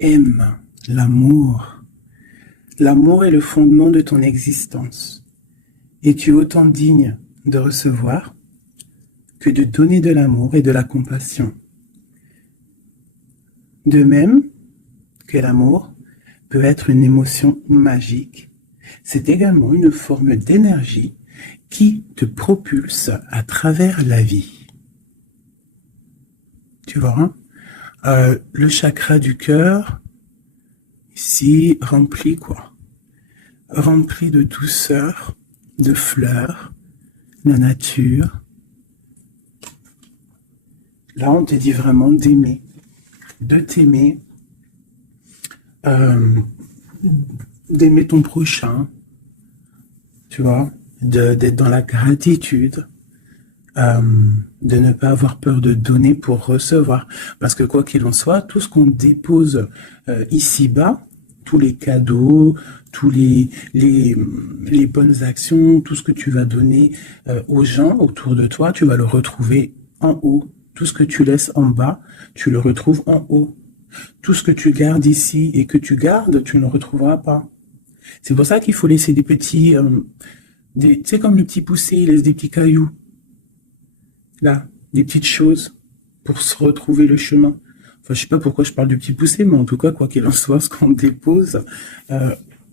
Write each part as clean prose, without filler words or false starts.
aime l'amour. L'amour est le fondement de ton existence. Et tu es autant digne de recevoir que de donner de l'amour et de la compassion. De même que l'amour peut être une émotion magique, c'est également une forme d'énergie qui te propulse à travers la vie. Tu vois, hein? Le chakra du cœur, ici, rempli quoi? Rempli de douceur, de fleurs, la nature. Là, on te dit vraiment d'aimer, de t'aimer, d'aimer ton prochain, tu vois, d'être dans la gratitude, de ne pas avoir peur de donner pour recevoir. Parce que quoi qu'il en soit, tout ce qu'on dépose ici-bas, tous les cadeaux, tous les bonnes actions, tout ce que tu vas donner aux gens autour de toi, tu vas le retrouver en haut. Tout ce que tu laisses en bas, tu le retrouves en haut. Tout ce que tu gardes ici et que tu gardes, tu ne le retrouveras pas. C'est pour ça qu'il faut laisser des petits... tu sais, comme le petit poussé, il laisse des petits cailloux. Là, des petites choses pour se retrouver le chemin. Enfin, je sais pas pourquoi je parle du petit poussé, mais en tout cas, quoi qu'il en soit, ce qu'on dépose,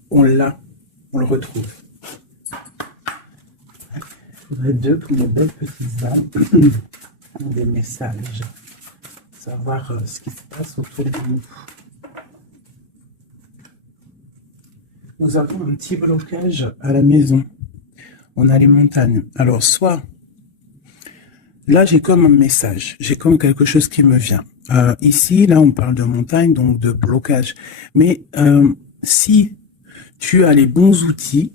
on l'a, on le retrouve. Il faudrait deux pour mes belles petites âmes. Des messages. Savoir ce qui se passe autour de nous. Nous avons un petit blocage à la maison. On a les montagnes. Alors, soit, là, j'ai comme un message. J'ai comme quelque chose qui me vient. Ici, là, on parle de montagne, donc de blocage. Mais si tu as les bons outils,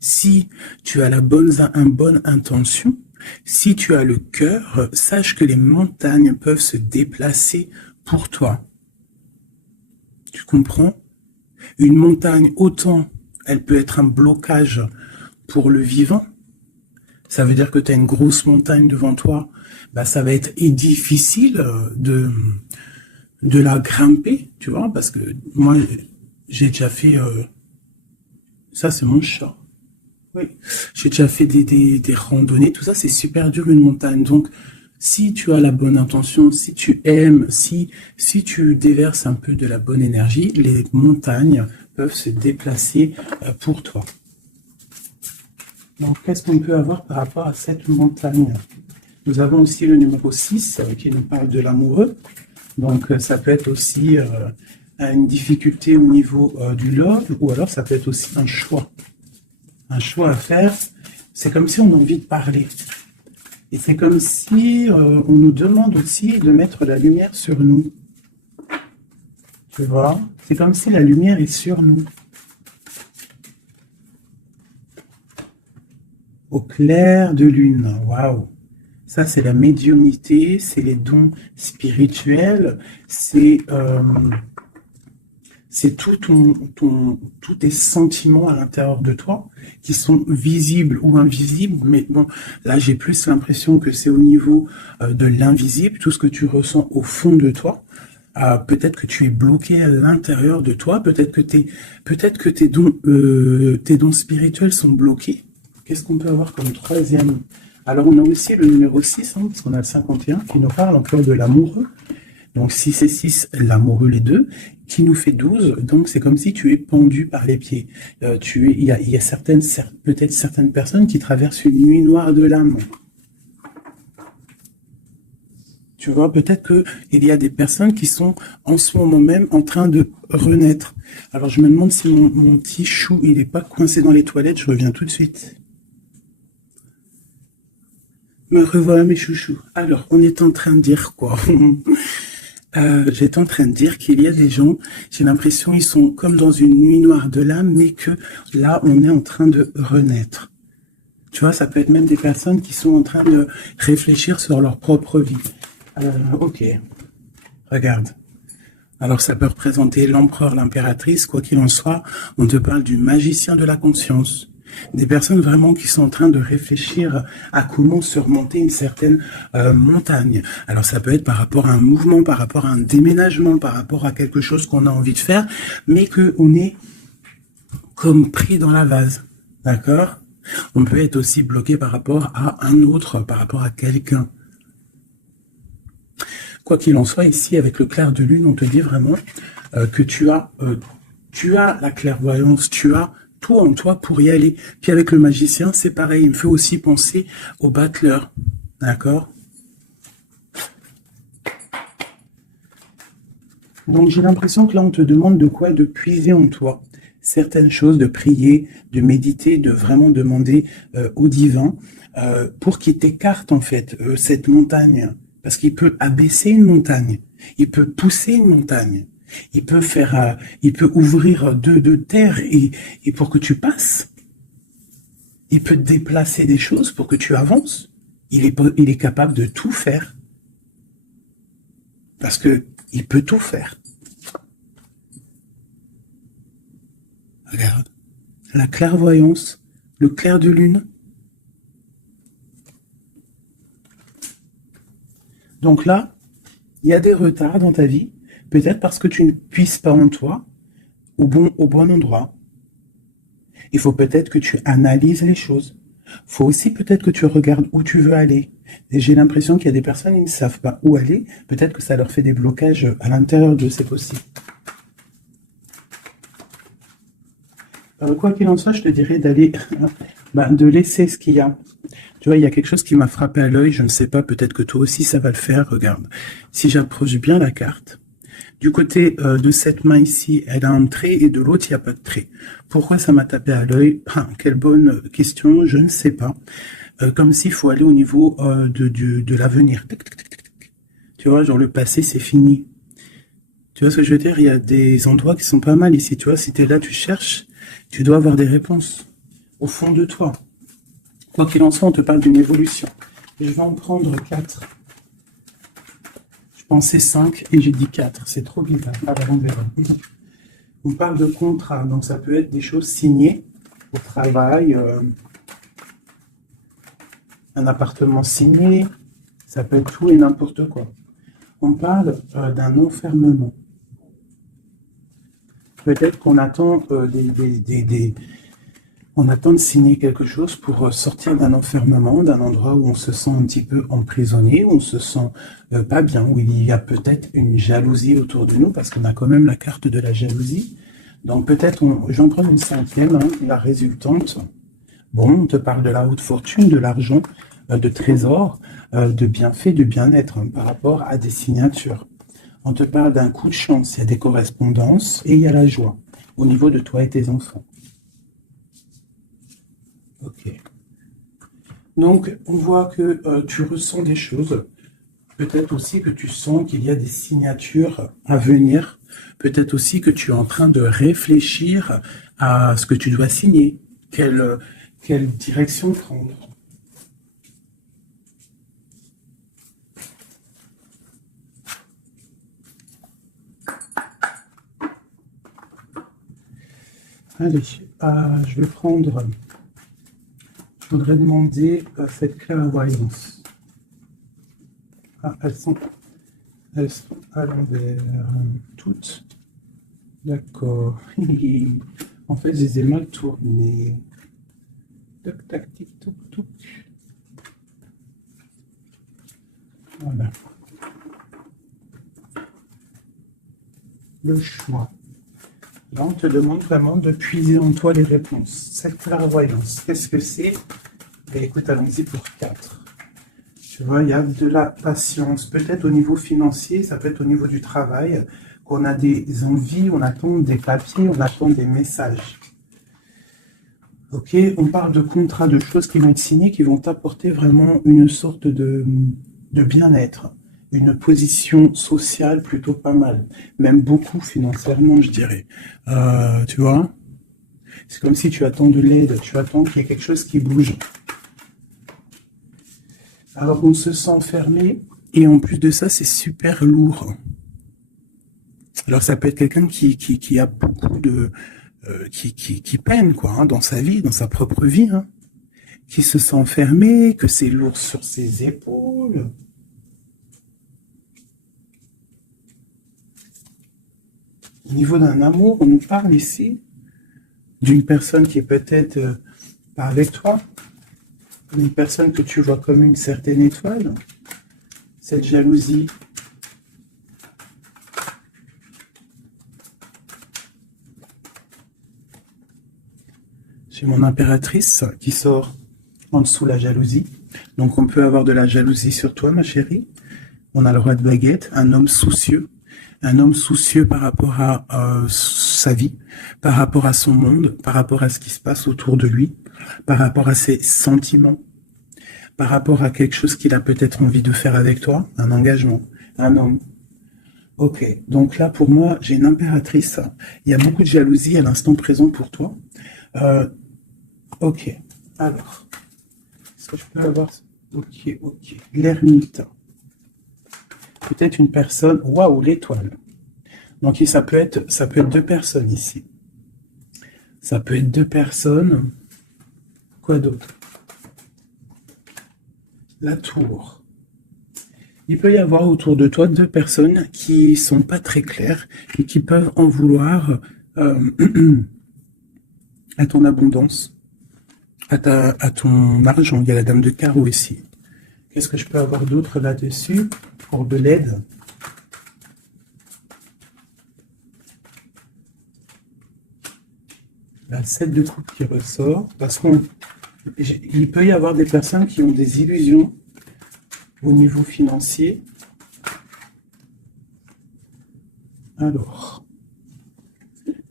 si tu as une bonne intention, si tu as le cœur, sache que les montagnes peuvent se déplacer pour toi. Tu comprends? Une montagne, autant elle peut être un blocage pour le vivant. Ça veut dire que tu as une grosse montagne devant toi. Bah, ça va être difficile de la grimper, tu vois, parce que moi, j'ai déjà fait... ça, c'est mon chat. Oui, j'ai déjà fait des randonnées, tout ça, c'est super dur une montagne. Donc, si tu as la bonne intention, si tu aimes, si tu déverses un peu de la bonne énergie, les montagnes peuvent se déplacer pour toi. Donc, qu'est-ce qu'on peut avoir par rapport à cette montagne? Nous avons aussi le numéro 6 qui nous parle de l'amoureux. Donc, ça peut être aussi une difficulté au niveau du love, ou alors ça peut être aussi un choix. Un choix à faire, c'est comme si on a envie de parler. Et c'est comme si on nous demande aussi de mettre la lumière sur nous. Tu vois? C'est comme si la lumière est sur nous. Au clair de lune. Waouh! Ça, c'est la médiumnité, c'est les dons spirituels, c'est tous tes sentiments à l'intérieur de toi qui sont visibles ou invisibles. Mais bon, là, j'ai plus l'impression que c'est au niveau de l'invisible, tout ce que tu ressens au fond de toi. Peut-être que tu es bloqué à l'intérieur de toi, peut-être que tes dons spirituels sont bloqués. Qu'est-ce qu'on peut avoir comme troisième? Alors, on a aussi le numéro 6, hein, parce qu'on a le 51, qui nous parle encore de l'amoureux. Donc 6 et 6, l'amoureux les deux, qui nous fait 12, donc c'est comme si tu es pendu par les pieds. Il y a peut-être certaines personnes qui traversent une nuit noire de l'âme. Tu vois, peut-être qu'il y a des personnes qui sont en ce moment même en train de renaître. Alors je me demande si mon petit chou, il n'est pas coincé dans les toilettes, je reviens tout de suite. Me revoilà mes chouchous. Alors, on est en train de dire quoi? J'étais en train de dire qu'il y a des gens, j'ai l'impression ils sont comme dans une nuit noire de l'âme, mais que là, on est en train de renaître. Tu vois, ça peut être même des personnes qui sont en train de réfléchir sur leur propre vie. Ok, regarde. Alors, ça peut représenter l'empereur, l'impératrice, quoi qu'il en soit. On te parle du magicien de la conscience. Des personnes vraiment qui sont en train de réfléchir à comment surmonter une certaine montagne. Alors ça peut être par rapport à un mouvement, par rapport à un déménagement, par rapport à quelque chose qu'on a envie de faire, mais qu'on est comme pris dans la vase. D'accord? On peut être aussi bloqué par rapport à un autre, par rapport à quelqu'un. Quoi qu'il en soit, ici, avec le clair de lune, on te dit vraiment que tu as la clairvoyance, tu as tout en toi pour y aller. Puis avec le magicien, c'est pareil, il me fait aussi penser au battleur. D'accord? Donc j'ai l'impression que là, on te demande de quoi? De puiser en toi certaines choses, de prier, de méditer, de vraiment demander au divin pour qu'il t'écarte en fait cette montagne. Parce qu'il peut abaisser une montagne, il peut pousser une montagne, il peut faire, il peut ouvrir deux terres et pour que tu passes. Il peut te déplacer des choses pour que tu avances. Il est capable de tout faire. Parce que il peut tout faire. Regarde, la clairvoyance, le clair de lune. Donc là, il y a des retards dans ta vie, peut-être parce que tu ne puisses pas en toi au bon endroit. Il faut peut-être que tu analyses les choses. Il faut aussi peut-être que tu regardes où tu veux aller. Et j'ai l'impression qu'il y a des personnes qui ne savent pas où aller. Peut-être que ça leur fait des blocages à l'intérieur d'eux, c'est possible. Quoi qu'il en soit, je te dirais d'aller, de laisser ce qu'il y a. Tu vois, il y a quelque chose qui m'a frappé à l'œil, je ne sais pas, peut-être que toi aussi ça va le faire, regarde. Si j'approche bien la carte, du côté de cette main ici, elle a un trait et de l'autre, il n'y a pas de trait. Pourquoi ça m'a tapé à l'œil? Quelle bonne question, je ne sais pas. Comme s'il faut aller au niveau de l'avenir. Tu vois, genre le passé, c'est fini. Tu vois ce que je veux dire? Il y a des endroits qui sont pas mal ici. Tu vois, si tu es là, tu cherches, tu dois avoir des réponses au fond de toi. Quoi qu'il en soit, on te parle d'une évolution. Je vais en prendre 4. Je pensais 5 et j'ai dit 4. C'est trop bizarre. Alors on verra. On parle de contrat, donc ça peut être des choses signées au travail, un appartement signé, ça peut être tout et n'importe quoi. On parle d'un enfermement. Peut-être qu'on attend on attend de signer quelque chose pour sortir d'un enfermement, d'un endroit où on se sent un petit peu emprisonné, où on se sent pas bien, où il y a peut-être une jalousie autour de nous, parce qu'on a quand même la carte de la jalousie. Donc peut-être, j'en prends une 5e, la résultante. Bon, on te parle de la haute fortune, de l'argent, de trésors, de bienfaits, de bien-être par rapport à des signatures. On te parle d'un coup de chance, il y a des correspondances et il y a la joie au niveau de toi et tes enfants. Ok. Donc, on voit que tu ressens des choses. Peut-être aussi que tu sens qu'il y a des signatures à venir. Peut-être aussi que tu es en train de réfléchir à ce que tu dois signer. Quelle direction prendre. Allez, je vais prendre... Je voudrais demander cette clairvoyance. Elles sont à l'envers, toutes. D'accord. En fait, je les ai mal tournées. Tac, tac, tic, toc, toc. Voilà. Le choix. Là, on te demande vraiment de puiser en toi les réponses. Cette clairvoyance, qu'est-ce que c'est? Écoute, allons-y pour 4. Tu vois, il y a de la patience. Peut-être au niveau financier, ça peut être au niveau du travail, qu'on a des envies, on attend des papiers, on attend des messages. Ok, on parle de contrats, de choses qui vont être signées, qui vont t'apporter vraiment une sorte de bien-être. Une position sociale plutôt pas mal, même beaucoup financièrement, je dirais. Tu vois, c'est comme si tu attends de l'aide, tu attends qu'il y ait quelque chose qui bouge. Alors on se sent fermé, et en plus de ça, c'est super lourd. Alors ça peut être quelqu'un qui a beaucoup qui peine, quoi, hein, dans sa vie, dans sa propre vie, hein, qui se sent enfermé, que c'est lourd sur ses épaules. Au niveau d'un amour, on nous parle ici d'une personne qui est peut-être pas avec toi, une personne que tu vois comme une certaine étoile, cette jalousie. J'ai mon impératrice qui sort en dessous la jalousie. Donc on peut avoir de la jalousie sur toi, ma chérie. On a le roi de baguette, un homme soucieux. Un homme soucieux par rapport à sa vie, par rapport à son monde, par rapport à ce qui se passe autour de lui, par rapport à ses sentiments, par rapport à quelque chose qu'il a peut-être envie de faire avec toi, un engagement, un homme. Ok, donc là pour moi, j'ai une impératrice. Il y a beaucoup de jalousie à l'instant présent pour toi. Ok, alors, est-ce que je peux avoir... Ok, l'ermite. Peut-être une personne... Waouh, l'étoile. Donc ça peut être deux personnes ici. Ça peut être deux personnes. Quoi d'autre? La tour. Il peut y avoir autour de toi deux personnes qui sont pas très claires et qui peuvent en vouloir à ton abondance, à ton argent. Il y a la dame de carreau ici. Qu'est-ce que je peux avoir d'autre là-dessus pour de l'aide? La 7 de coupe qui ressort, parce qu'il peut y avoir des personnes qui ont des illusions au niveau financier. Alors,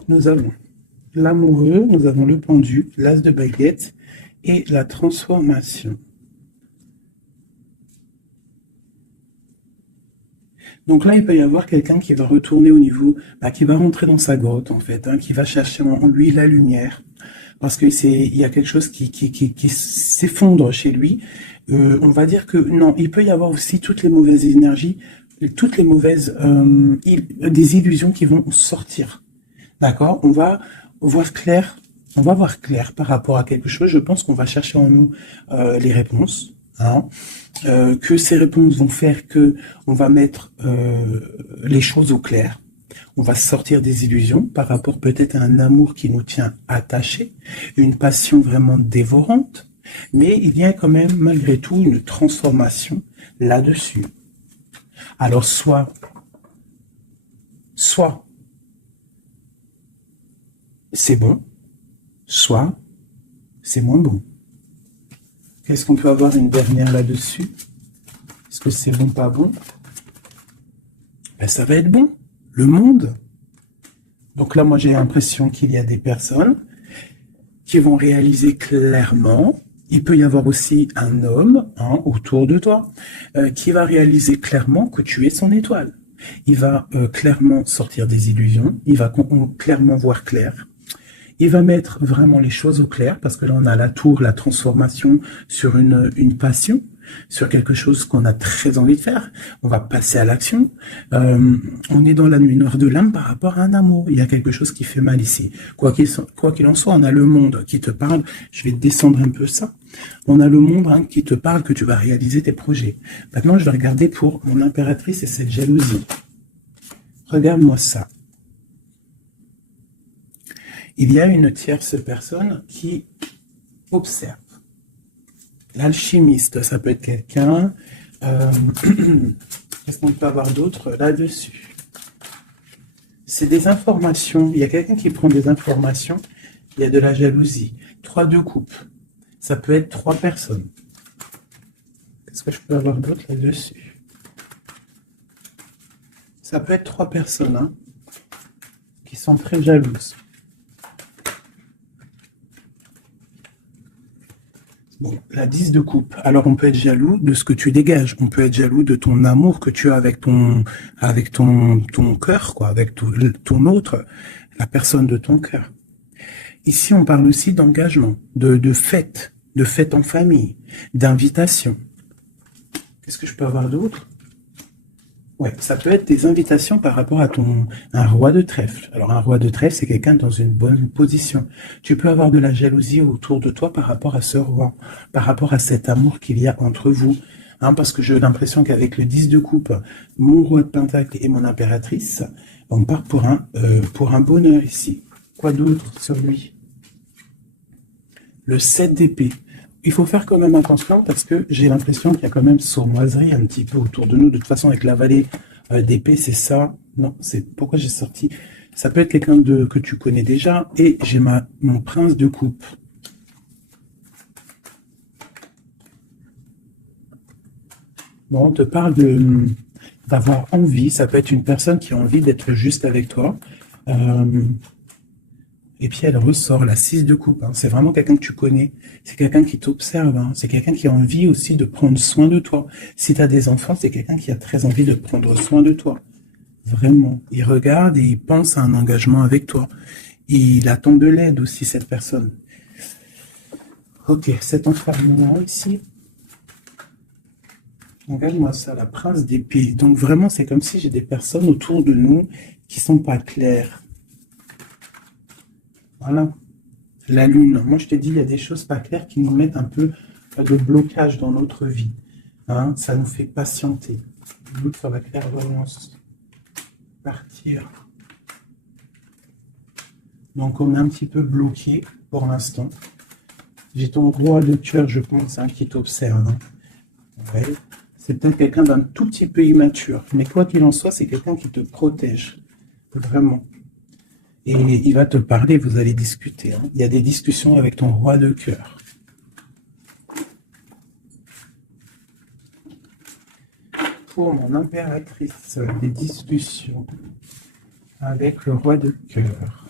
nous avons l'amoureux, nous avons le pendu, l'as de baguette et la transformation. Donc là, il peut y avoir quelqu'un qui va retourner au niveau, qui va rentrer dans sa grotte, en fait, hein, qui va chercher en lui la lumière. Parce que il y a quelque chose qui s'effondre chez lui. On va dire que, non, il peut y avoir aussi toutes les mauvaises énergies, toutes les mauvaises, des illusions qui vont sortir. D'accord? On va voir clair par rapport à quelque chose. Je pense qu'on va chercher en nous les réponses. Hein, que ces réponses vont faire que on va mettre les choses au clair. On va sortir des illusions par rapport peut-être à un amour qui nous tient attachés, une passion vraiment dévorante, mais il y a quand même malgré tout une transformation là-dessus. Alors soit c'est bon, soit c'est moins bon. Est-ce qu'on peut avoir une dernière là-dessus? Est-ce que c'est bon, pas bon? Ben, ça va être bon. Le monde. Donc là, moi, j'ai l'impression qu'il y a des personnes qui vont réaliser clairement. Il peut y avoir aussi un homme autour de toi qui va réaliser clairement que tu es son étoile. Il va clairement sortir des illusions. Il va clairement voir clair. Il va mettre vraiment les choses au clair, parce que là, on a la tour, la transformation sur une passion, sur quelque chose qu'on a très envie de faire. On va passer à l'action. On est dans la nuit noire de l'âme par rapport à un amour. Il y a quelque chose qui fait mal ici. Quoi qu'il en soit, on a le monde qui te parle. Je vais descendre un peu ça. On a le monde qui te parle que tu vas réaliser tes projets. Maintenant, je vais regarder pour mon impératrice et cette jalousie. Regarde-moi ça. Il y a une tierce personne qui observe. L'alchimiste, ça peut être quelqu'un. Qu'est-ce qu'on peut avoir d'autre là-dessus? C'est des informations. Il y a quelqu'un qui prend des informations. Il y a de la jalousie. 3 de coupe. Ça peut être 3 personnes. Qu'est-ce que je peux avoir d'autre là-dessus? Ça peut être 3 personnes qui sont très jalouses. Bon, la 10 de coupe. Alors, on peut être jaloux de ce que tu dégages. On peut être jaloux de ton amour que tu as avec ton cœur, quoi, avec ton autre, la personne de ton cœur. Ici, on parle aussi d'engagement, de fête en famille, d'invitation. Qu'est-ce que je peux avoir d'autre? Ouais, ça peut être des invitations par rapport à un roi de trèfle. Alors, un roi de trèfle, c'est quelqu'un dans une bonne position. Tu peux avoir de la jalousie autour de toi par rapport à ce roi, par rapport à cet amour qu'il y a entre vous. Hein, parce que j'ai l'impression qu'avec le 10 de coupe, mon roi de pentacle et mon impératrice, on part pour un bonheur ici. Quoi d'autre sur lui? Le 7 d'épée. Il faut faire quand même attention parce que j'ai l'impression qu'il y a quand même sournoiserie un petit peu autour de nous. De toute façon, avec la vallée d'épée, c'est ça. Non, c'est pourquoi j'ai sorti. Ça peut être quelqu'un que tu connais déjà. Et j'ai mon prince de coupe. Bon, on te parle d'avoir envie. Ça peut être une personne qui a envie d'être juste avec toi. Et puis elle ressort la 6 de coupe. Hein. C'est vraiment quelqu'un que tu connais. C'est quelqu'un qui t'observe. Hein. C'est quelqu'un qui a envie aussi de prendre soin de toi. Si tu as des enfants, c'est quelqu'un qui a très envie de prendre soin de toi. Vraiment. Il regarde et il pense à un engagement avec toi. Il attend de l'aide aussi, cette personne. Ok, cet enfermement ici. Regarde-moi ça, la prince d'épée. Donc vraiment, c'est comme si j'ai des personnes autour de nous qui sont pas claires. Voilà. La lune. Moi, je te dis, il y a des choses pas claires qui nous mettent un peu de blocage dans notre vie. Hein, ça nous fait patienter. L'autre sur la clairvoyance. Partir. Donc, on est un petit peu bloqué pour l'instant. J'ai ton roi de cœur, je pense, hein, qui t'observe. Hein. Ouais. C'est peut-être quelqu'un d'un tout petit peu immature. Mais quoi qu'il en soit, c'est quelqu'un qui te protège. Vraiment. Et il va te parler, vous allez discuter. Hein. Il y a des discussions avec ton roi de cœur. Pour mon impératrice, des discussions avec le roi de cœur.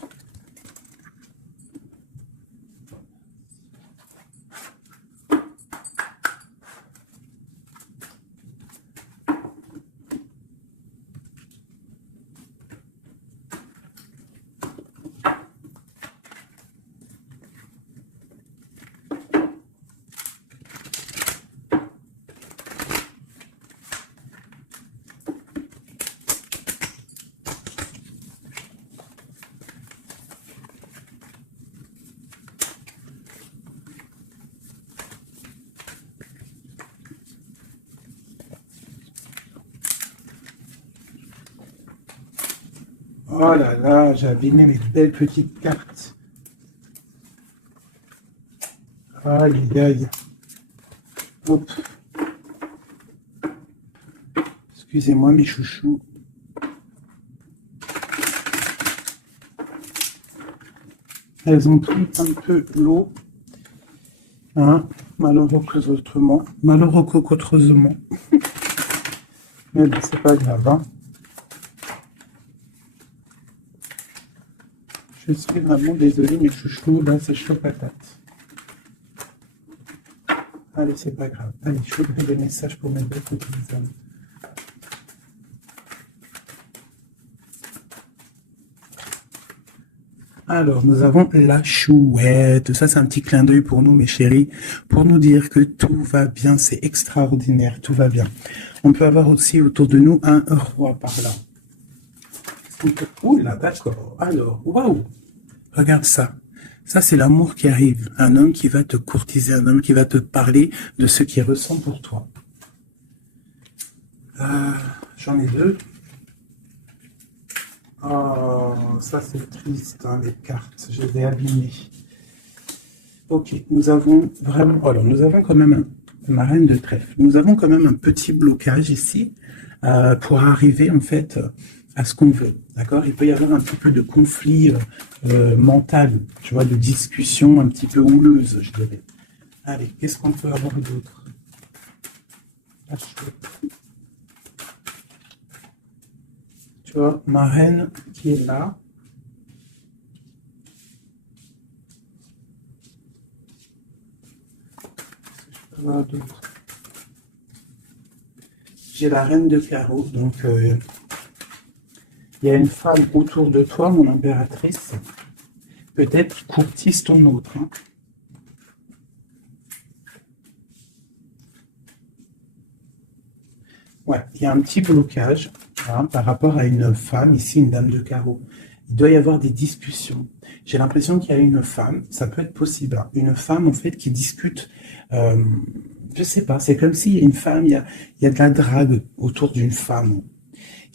Oh là là, j'ai abîmé mes belles petites cartes. Aïe, aïe, aïe. Hop. Excusez-moi, mes chouchous. Elles ont pris un peu l'eau. Hein, malheureusement. Malheureusement. Mais bon, c'est pas grave. Hein. Je suis vraiment désolé, mes chouchous. Là, c'est chaud patate. Allez, c'est pas grave. Allez, je voudrais des messages pour mes belles petites âmes. Alors, nous avons la chouette. Ça, c'est un petit clin d'œil pour nous, mes chéris, pour nous dire que tout va bien, c'est extraordinaire, tout va bien. On peut avoir aussi autour de nous un roi par là. Ouh là, d'accord. Alors, waouh. Regarde ça. Ça, c'est l'amour qui arrive. Un homme qui va te courtiser, un homme qui va te parler de ce qu'il ressent pour toi. J'en ai deux. Oh, ça c'est triste, hein, les cartes. Je les ai abîmées. Ok, nous avons vraiment... Alors, nous avons quand même ma reine de trèfle. Nous avons quand même un petit blocage ici pour arriver, en fait, à ce qu'on veut. D'accord? Il peut y avoir un petit peu de conflit mental, tu vois, de discussion un petit peu houleuse, je dirais. Allez, qu'est-ce qu'on peut avoir d'autre? Tu vois, ma reine qui est là. J'ai la reine de carreau, donc il y a une femme autour de toi, mon impératrice. Peut-être courtise ton autre. Hein. Ouais, il y a un petit blocage hein, par rapport à une femme, ici une dame de carreau. Il doit y avoir des discussions. J'ai l'impression qu'il y a une femme, ça peut être possible, hein, une femme en fait qui discute, euh, je sais pas, c'est comme s'il y a une femme, il y a de la drague autour d'une femme.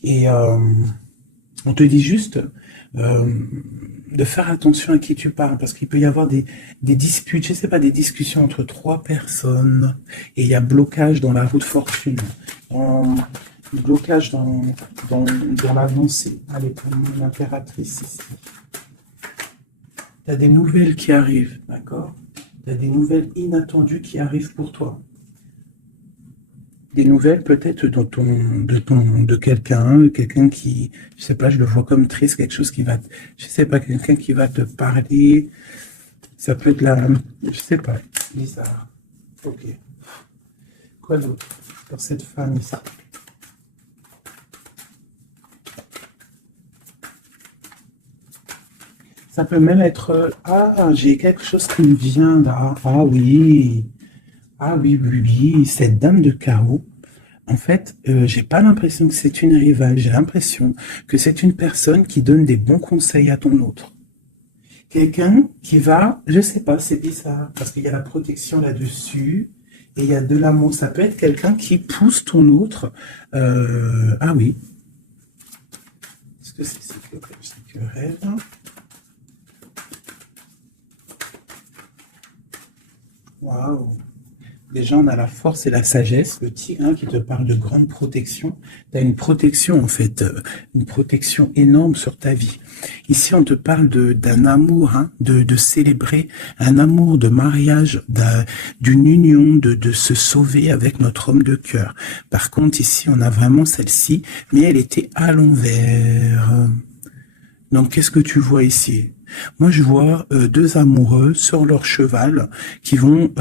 Et on te dit juste euh, de faire attention à qui tu parles, parce qu'il peut y avoir des disputes, je sais pas, des discussions entre trois personnes, et il y a blocage dans la roue de fortune, en- blocage dans l'avancée. Allez, pour l'impératrice ici. Tu as des nouvelles qui arrivent, d'accord? Tu as des nouvelles inattendues qui arrivent pour toi. Des nouvelles peut-être de quelqu'un qui, je sais pas, je le vois comme triste, quelque chose qui va, je sais pas, quelqu'un qui va te parler. Ça peut être je sais pas, bizarre. Ok. Quoi d'autre pour cette femme ici? Ça peut même être, ah, j'ai quelque chose qui me vient là. Ah oui, oui, oui, cette dame de carreau. En fait, j'ai pas l'impression que c'est une rivale, j'ai l'impression que c'est une personne qui donne des bons conseils à ton autre. Quelqu'un qui va, je sais pas, c'est bizarre, parce qu'il y a la protection là-dessus, et il y a de l'amour. Ça peut être quelqu'un qui pousse ton autre. Ah oui. Est-ce que c'est que rêve? Waouh. Déjà, on a la force et la sagesse. Le tigre hein, qui te parle de grande protection. Tu as une protection, en fait, une protection énorme sur ta vie. Ici, on te parle d'un amour, hein, de célébrer un amour de mariage, d'une union, de se sauver avec notre homme de cœur. Par contre, ici, on a vraiment celle-ci, mais elle était à l'envers. Donc, qu'est-ce que tu vois ici? Moi, je vois deux amoureux sur leur cheval qui vont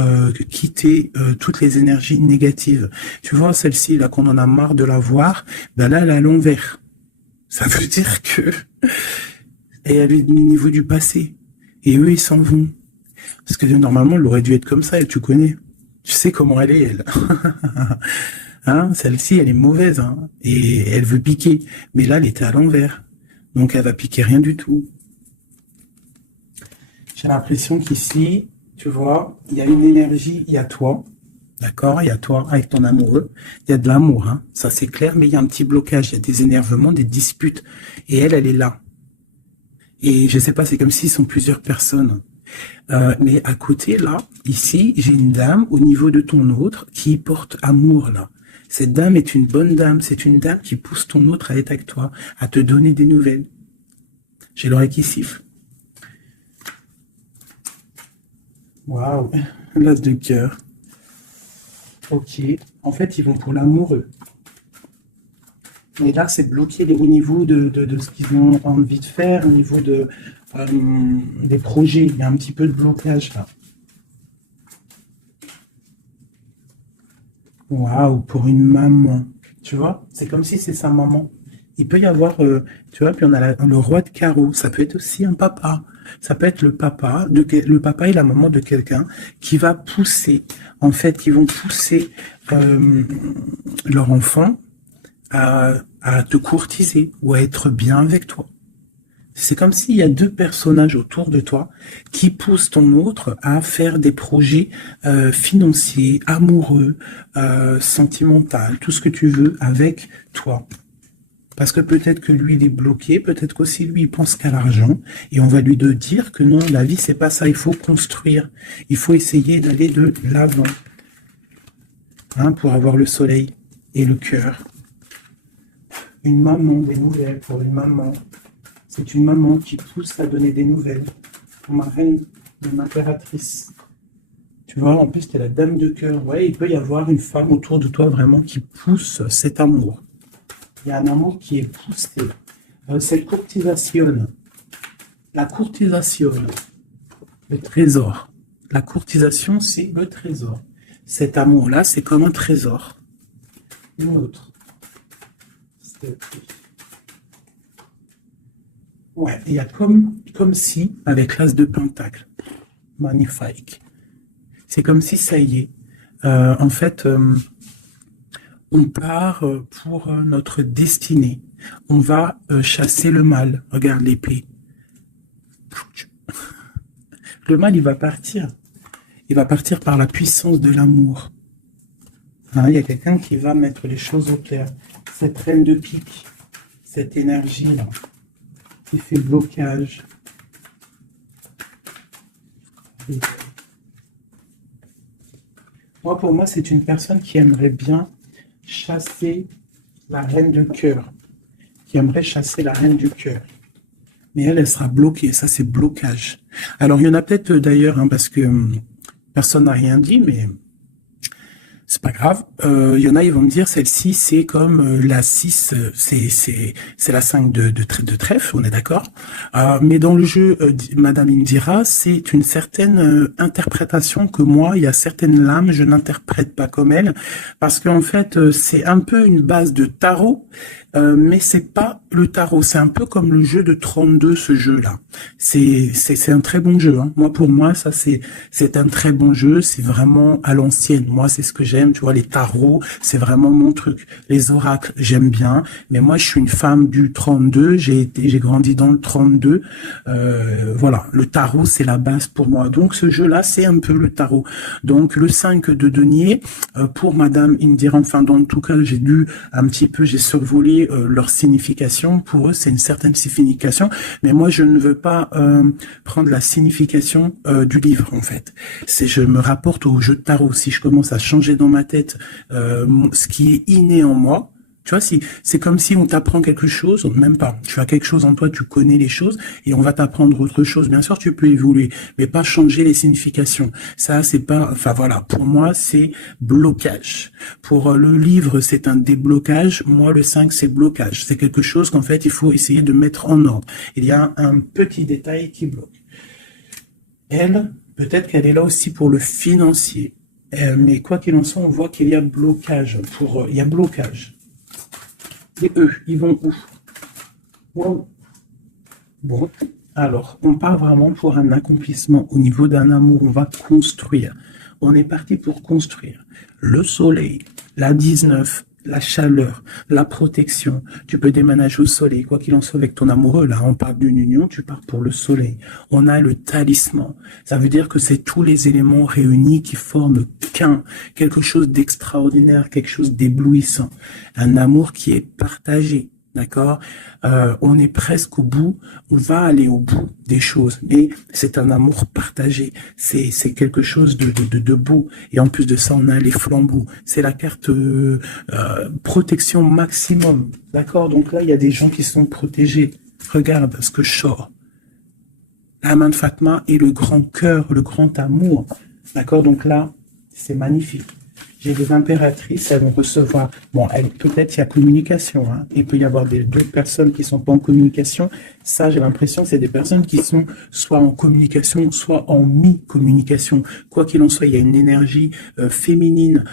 quitter toutes les énergies négatives. Tu vois, celle-ci, là, qu'on en a marre de la voir, ben là, elle est à l'envers. Ça veut dire que elle est au niveau du passé. Et eux, ils s'en vont. Parce que normalement, elle aurait dû être comme ça, et tu connais. Tu sais comment elle est, elle. Hein, celle-ci, elle est mauvaise, hein, et elle veut piquer. Mais là, elle était à l'envers. Donc, elle va piquer rien du tout. J'ai l'impression qu'ici, tu vois, il y a une énergie, il y a toi, d'accord? Il y a toi avec ton amoureux. Il y a de l'amour, hein, ça c'est clair, mais il y a un petit blocage, il y a des énervements, des disputes. Et elle est là. Et je sais pas, c'est comme s'ils sont plusieurs personnes. Mais à côté, là, ici, j'ai une dame au niveau de ton autre qui porte amour, là. Cette dame est une bonne dame. C'est une dame qui pousse ton autre à être avec toi, à te donner des nouvelles. J'ai l'oreille qui siffle. Waouh, l'as de cœur. Ok. En fait, ils vont pour l'amour, eux. Mais là, c'est bloqué au niveau de ce qu'ils ont envie de faire, au niveau des projets. Il y a un petit peu de blocage, là. Waouh, pour une maman. Tu vois, c'est comme si c'est sa maman. Il peut y avoir, tu vois, puis on a le roi de carreau. Ça peut être aussi un papa. Ça peut être le papa et la maman de quelqu'un qui va pousser, en fait, qui vont pousser leur enfant à te courtiser ou à être bien avec toi. C'est comme s'il y a deux personnages autour de toi qui poussent ton autre à faire des projets financiers, amoureux, sentimentaux, tout ce que tu veux avec toi. Parce que peut-être que lui, il est bloqué, peut-être qu'aussi lui, il pense qu'à l'argent, et on va lui dire que non, la vie, c'est pas ça, il faut construire, il faut essayer d'aller de l'avant, hein, pour avoir le soleil et le cœur. Une maman, des nouvelles pour une maman. C'est une maman qui pousse à donner des nouvelles pour ma reine, mon impératrice. Tu vois, en plus, tu es la dame de cœur. Ouais, il peut y avoir une femme autour de toi vraiment qui pousse cet amour. Il y a un amour qui est poussé. Cette courtisation, la courtisation, le trésor. La courtisation, c'est le trésor. Cet amour-là, c'est comme un trésor. Une autre. Ouais, il y a comme si, avec l'as de pentacle. Magnifique. C'est comme si ça y est. En fait, On part pour notre destinée. On va chasser le mal. Regarde l'épée. Le mal, il va partir. Il va partir par la puissance de l'amour. Hein, il y a quelqu'un qui va mettre les choses au clair. Cette reine de pique, cette énergie-là, qui fait blocage. Moi, pour moi, c'est une personne qui aimerait bien chasser la reine de cœur. Qui aimerait chasser la reine du cœur. Mais elle sera bloquée. Ça, c'est blocage. Alors, il y en a peut-être d'ailleurs, hein, parce que personne n'a rien dit, mais c'est pas grave. Il y en a, ils vont me dire, celle-ci, c'est comme la 6, c'est la 5 de trèfle, on est d'accord. Mais dans le jeu, Madame Indira, c'est une certaine interprétation que moi, il y a certaines lames, je n'interprète pas comme elle, parce qu'en fait, c'est un peu une base de tarot, mais c'est pas le tarot. C'est un peu comme le jeu de 32, ce jeu-là. C'est un très bon jeu. Hein. Moi, pour moi, ça, c'est un très bon jeu. C'est vraiment à l'ancienne. Moi, c'est ce que j'aime. Tu vois, les tarots, c'est vraiment mon truc. Les oracles, j'aime bien. Mais moi, je suis une femme du 32. J'ai grandi dans le 32. Voilà. Le tarot, c'est la base pour moi. Donc, ce jeu-là, c'est un peu le tarot. Donc, le 5 de denier, pour Madame Indira, enfin, dans tout cas, j'ai survolé leur signification. Pour eux, c'est une certaine signification, mais moi, je ne veux pas prendre la signification du livre, en fait. Je me rapporte au jeu de tarot. Si je commence à changer dans ma tête ce qui est inné en moi, tu vois, si c'est comme si on t'apprend quelque chose, même pas. Tu as quelque chose en toi, tu connais les choses, et on va t'apprendre autre chose. Bien sûr, tu peux évoluer, mais pas changer les significations. Ça, c'est pas. Enfin voilà, pour moi, c'est blocage. Pour le livre, c'est un déblocage. Moi, le 5, c'est blocage. C'est quelque chose qu'en fait, il faut essayer de mettre en ordre. Il y a un petit détail qui bloque. Elle, peut-être qu'elle est là aussi pour le financier. Mais quoi qu'il en soit, on voit qu'il y a blocage. Il y a blocage. Et eux, ils vont où? Bon, alors, on part vraiment pour un accomplissement au niveau d'un amour. On va construire. On est parti pour construire. Le soleil, la 19, la chaleur, la protection. Tu peux déménager au soleil, quoi qu'il en soit avec ton amoureux. Là, on parle d'une union, tu pars pour le soleil. On a le talisman. Ça veut dire que c'est tous les éléments réunis qui forment quelque chose d'extraordinaire, quelque chose d'éblouissant. Un amour qui est partagé. D'accord, on est presque au bout, on va aller au bout des choses, mais c'est un amour partagé, c'est quelque chose de beau, et en plus de ça, on a les flambeaux, c'est la carte protection maximum, d'accord, donc là, il y a des gens qui sont protégés, regarde ce que je sors, la main de Fatma et le grand cœur, le grand amour, d'accord, donc là, c'est magnifique. J'ai des impératrices, elles vont recevoir... Bon, peut-être il y a communication. Hein. Il peut y avoir deux personnes qui ne sont pas en communication. Ça, j'ai l'impression que c'est des personnes qui sont soit en communication, soit en mi-communication. Quoi qu'il en soit, il y a une énergie féminine.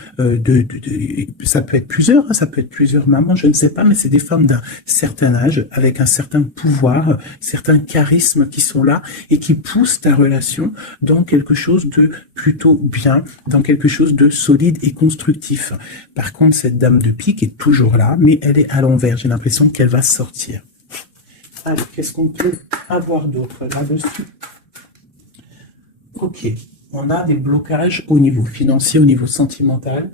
Ça peut être plusieurs, hein, ça peut être plusieurs mamans, je ne sais pas, mais c'est des femmes d'un certain âge, avec un certain pouvoir, certain charisme qui sont là et qui poussent ta relation dans quelque chose de plutôt bien, dans quelque chose de solide et constructif. Par contre, cette dame de pique est toujours là, mais elle est à l'envers. J'ai l'impression qu'elle va sortir. Allez, qu'est-ce qu'on peut avoir d'autre là-dessus? Ok, on a des blocages au niveau financier, au niveau sentimental,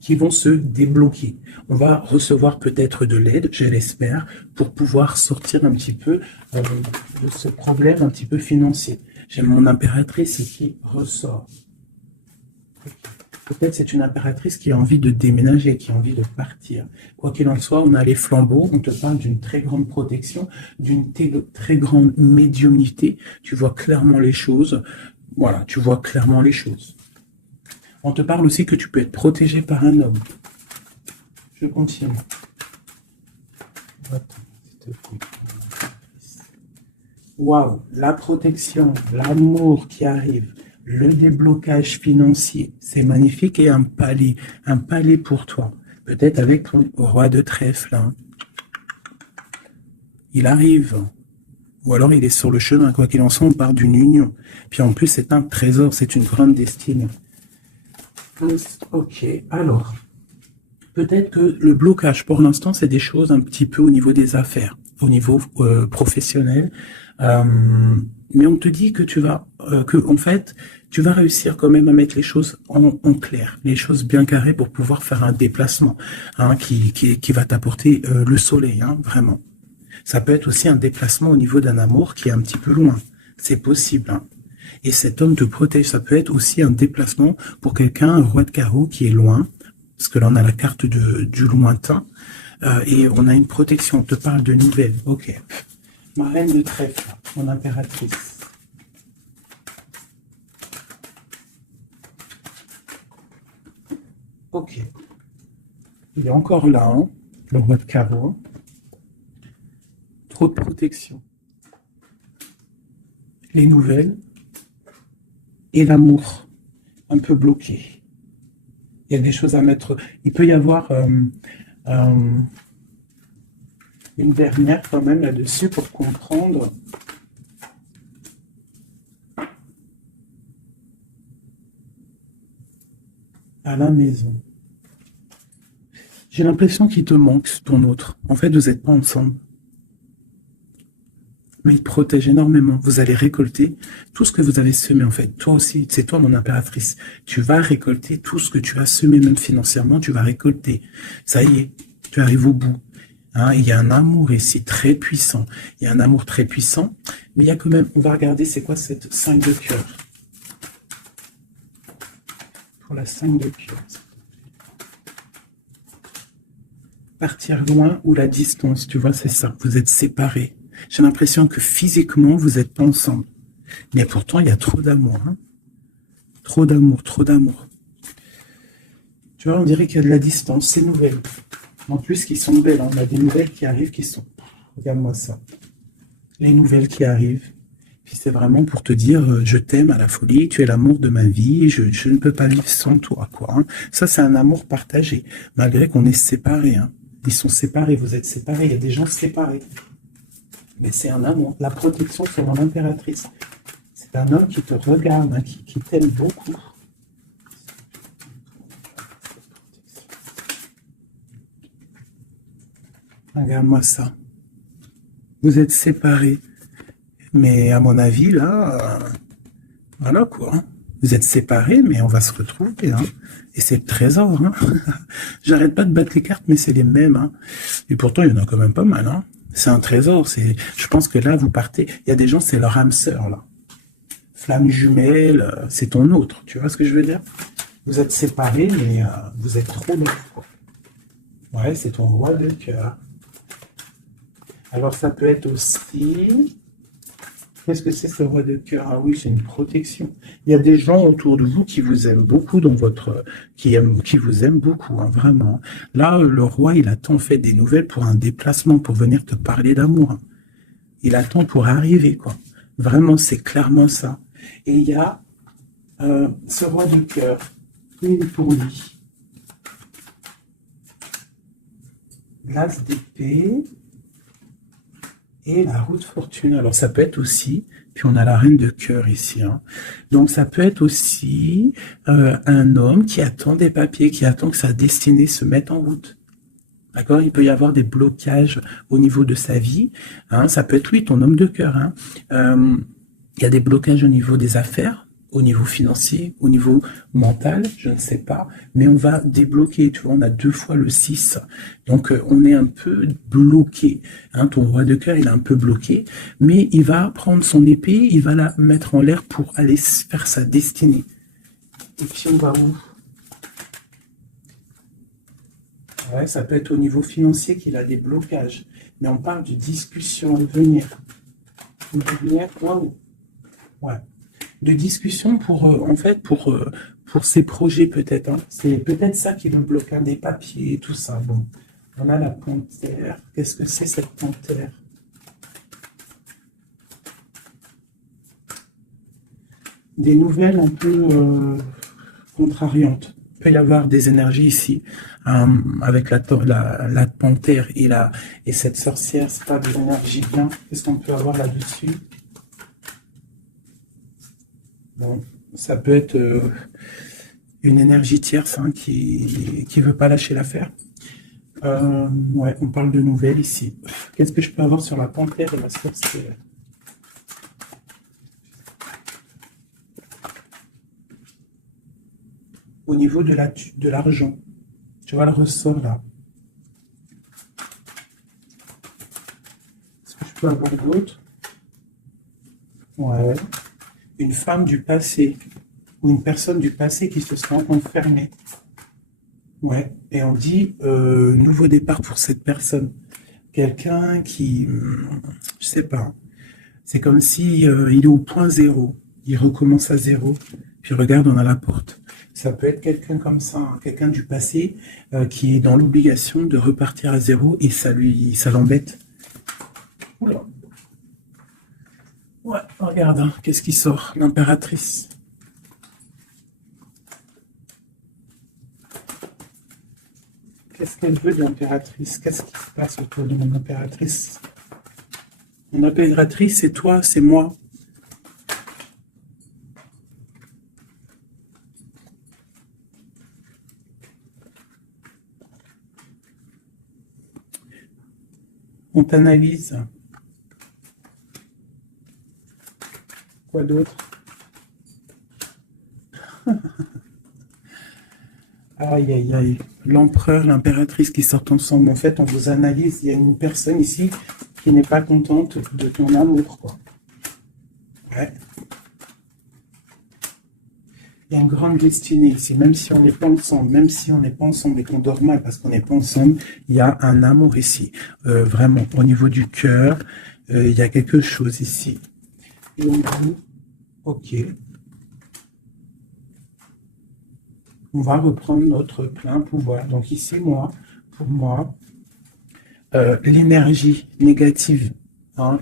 qui vont se débloquer. On va recevoir peut-être de l'aide, je l'espère, pour pouvoir sortir un petit peu de ce problème un petit peu financier. J'ai mon impératrice qui ressort. Peut-être c'est une impératrice qui a envie de déménager, qui a envie de partir. Quoi qu'il en soit, on a les flambeaux, on te parle d'une très grande protection, d'une très grande médiumnité. Tu vois clairement les choses. Voilà, tu vois clairement les choses. On te parle aussi que tu peux être protégé par un homme. Je continue. Waouh, la protection, l'amour qui arrive. Le déblocage financier, c'est magnifique, et un palais pour toi. Peut-être avec ton roi de trèfle. Hein. Il arrive. Ou alors il est sur le chemin, quoi qu'il en soit, on part d'une union. Puis en plus, c'est un trésor, c'est une grande destinée. Ok, alors, Peut-être que le blocage, pour l'instant, c'est des choses un petit peu au niveau des affaires, au niveau professionnel. Euh, mais on te dit que en fait, tu vas réussir quand même à mettre les choses en clair, les choses bien carrées pour pouvoir faire un déplacement, hein, qui va t'apporter le soleil, hein, vraiment. Ça peut être aussi un déplacement au niveau d'un amour qui est un petit peu loin. C'est possible, hein. Et cet homme te protège. Ça peut être aussi un déplacement pour quelqu'un, un roi de carreau qui est loin, parce que là on a la carte du lointain, et on a une protection. On te parle de nouvelles. Ok. Ma reine de trèfle, mon impératrice. Ok. Il est encore là, hein, le roi de carreau. Trop de protection. Les nouvelles et l'amour un peu bloqué. Il y a des choses à mettre. Il peut y avoir une dernière quand même là-dessus pour comprendre. À la maison. J'ai l'impression qu'il te manque ton autre. En fait, vous n'êtes pas ensemble. Mais il te protège énormément. Vous allez récolter tout ce que vous avez semé, en fait. Toi aussi, c'est toi mon impératrice. Tu vas récolter tout ce que tu as semé, même financièrement, tu vas récolter. Ça y est, tu arrives au bout. Hein, il y a un amour ici très puissant. Il y a un amour très puissant. Mais il y a quand même, on va regarder c'est quoi cette 5 de cœur. Pour la 5 de cœur. Partir loin ou la distance, tu vois, c'est ça. Vous êtes séparés. J'ai l'impression que physiquement, vous n'êtes pas ensemble. Mais pourtant, il y a trop d'amour. Hein. Trop d'amour, trop d'amour. Tu vois, on dirait qu'il y a de la distance. C'est nouvelle. En plus, qui sont belles. Hein. On a des nouvelles qui arrivent qui sont... Regarde-moi ça. Les nouvelles qui arrivent. Puis c'est vraiment pour te dire, je t'aime à la folie, tu es l'amour de ma vie, je ne peux pas vivre sans toi, quoi. Hein. Ça, c'est un amour partagé. Malgré qu'on est séparés. Hein. Ils sont séparés, vous êtes séparés. Il y a des gens séparés. Mais c'est un amour. La protection, c'est mon impératrice. C'est un homme qui te regarde, hein, qui t'aime beaucoup. Regarde-moi ça. Vous êtes séparés. Mais à mon avis, là, voilà quoi. Hein. Vous êtes séparés, mais on va se retrouver. Hein. Et c'est le trésor. Hein. J'arrête pas de battre les cartes, mais c'est les mêmes. Hein. Et pourtant, il y en a quand même pas mal. Hein. C'est un trésor. Je pense que là, vous partez. Il y a des gens, c'est leur âme sœur, là. Flamme jumelle, c'est ton autre. Tu vois ce que je veux dire? Vous êtes séparés, mais vous êtes trop loin. Ouais, c'est ton roi de cœur. Alors, ça peut être aussi... Qu'est-ce que c'est ce roi de cœur? Ah oui, c'est une protection. Il y a des gens autour de vous qui vous aiment beaucoup dans votre... qui vous aiment beaucoup, hein, vraiment. Là, le roi, il attend en fait des nouvelles pour un déplacement, pour venir te parler d'amour. Il attend pour arriver, quoi. Vraiment, c'est clairement ça. Et il y a ce roi de cœur, il est pour lui. L'as d'épée et la roue de fortune. Alors ça peut être aussi, puis on a la reine de cœur ici. Hein. Donc ça peut être aussi un homme qui attend des papiers, qui attend que sa destinée se mette en route. D'accord? Il peut y avoir des blocages au niveau de sa vie. Hein. Ça peut être lui, ton homme de cœur. Hein. Il y a des blocages au niveau des affaires, au niveau financier, au niveau mental, je ne sais pas, mais on va débloquer, tu vois, on a 2 fois le 6, donc on est un peu bloqué, hein, ton roi de cœur, il est un peu bloqué, mais il va prendre son épée, il va la mettre en l'air pour aller faire sa destinée. Et puis on va où? Ouais, ça peut être au niveau financier qu'il a des blocages, mais on parle de discussion à venir. Waouh. Ouais. De discussion pour, en fait, pour ses projets peut-être. Hein. C'est peut-être ça qui le bloque, hein, des papiers, tout ça. Bon, on a la panthère. Qu'est-ce que c'est cette panthère? Des nouvelles un peu contrariantes. Il peut y avoir des énergies ici, avec la panthère et cette sorcière, c'est pas des énergies bien. Qu'est-ce qu'on peut avoir là-dessus? Bon, ça peut être Une énergie tierce hein, qui veut pas lâcher l'affaire. Ouais, on parle de nouvelles ici. Qu'est-ce que je peux avoir sur la panthère et la sorcière? Au niveau de l'argent, tu vois le ressort là. Est-ce que je peux avoir d'autres? Ouais. Une femme du passé ou une personne du passé qui se sent enfermée. Ouais. Et on dit nouveau départ pour cette personne. Quelqu'un qui, je sais pas, c'est comme si il est au point zéro. Il recommence à zéro. Puis regarde, on a la porte. Ça peut être quelqu'un comme ça, hein, quelqu'un du passé qui est dans l'obligation de repartir à zéro et ça l'embête. Oula. Ouais, regarde, hein, qu'est-ce qui sort? L'impératrice. Qu'est-ce qu'elle veut de l'impératrice? Qu'est-ce qui se passe autour de mon impératrice? Mon impératrice, c'est toi, c'est moi. On t'analyse. Quoi d'autre? Aïe, aïe, aïe. L'empereur, l'impératrice qui sortent ensemble. En fait, on vous analyse. Il y a une personne ici qui n'est pas contente de ton amour, quoi. Ouais. Il y a une grande destinée ici, même si on n'est pas ensemble, même si on n'est pas ensemble et qu'on dort mal parce qu'on n'est pas ensemble, il y a un amour ici. Vraiment, au niveau du cœur, il y a quelque chose ici. Et on dit, ok, on va reprendre notre plein pouvoir. Donc ici, moi, pour moi, l'énergie négative, hein,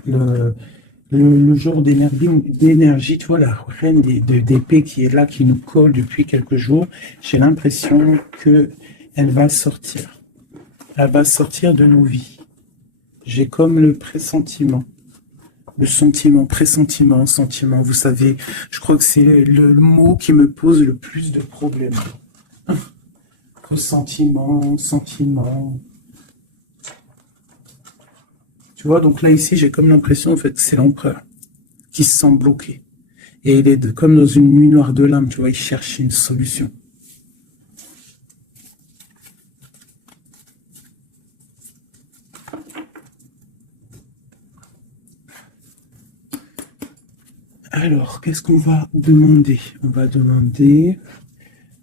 le genre d'énergie, tu vois, la reine d'épée qui est là, qui nous colle depuis quelques jours, j'ai l'impression que elle va sortir. Elle va sortir de nos vies. J'ai comme le pressentiment. Le sentiment, pressentiment, sentiment, vous savez, je crois que c'est le mot qui me pose le plus de problèmes. Ressentiment, sentiment. Tu vois, donc là, ici, j'ai comme l'impression, en fait, que c'est l'empereur qui se sent bloqué. Et il est comme dans une nuit noire de l'âme, tu vois, il cherche une solution. Alors, qu'est-ce qu'on va demander? On va demander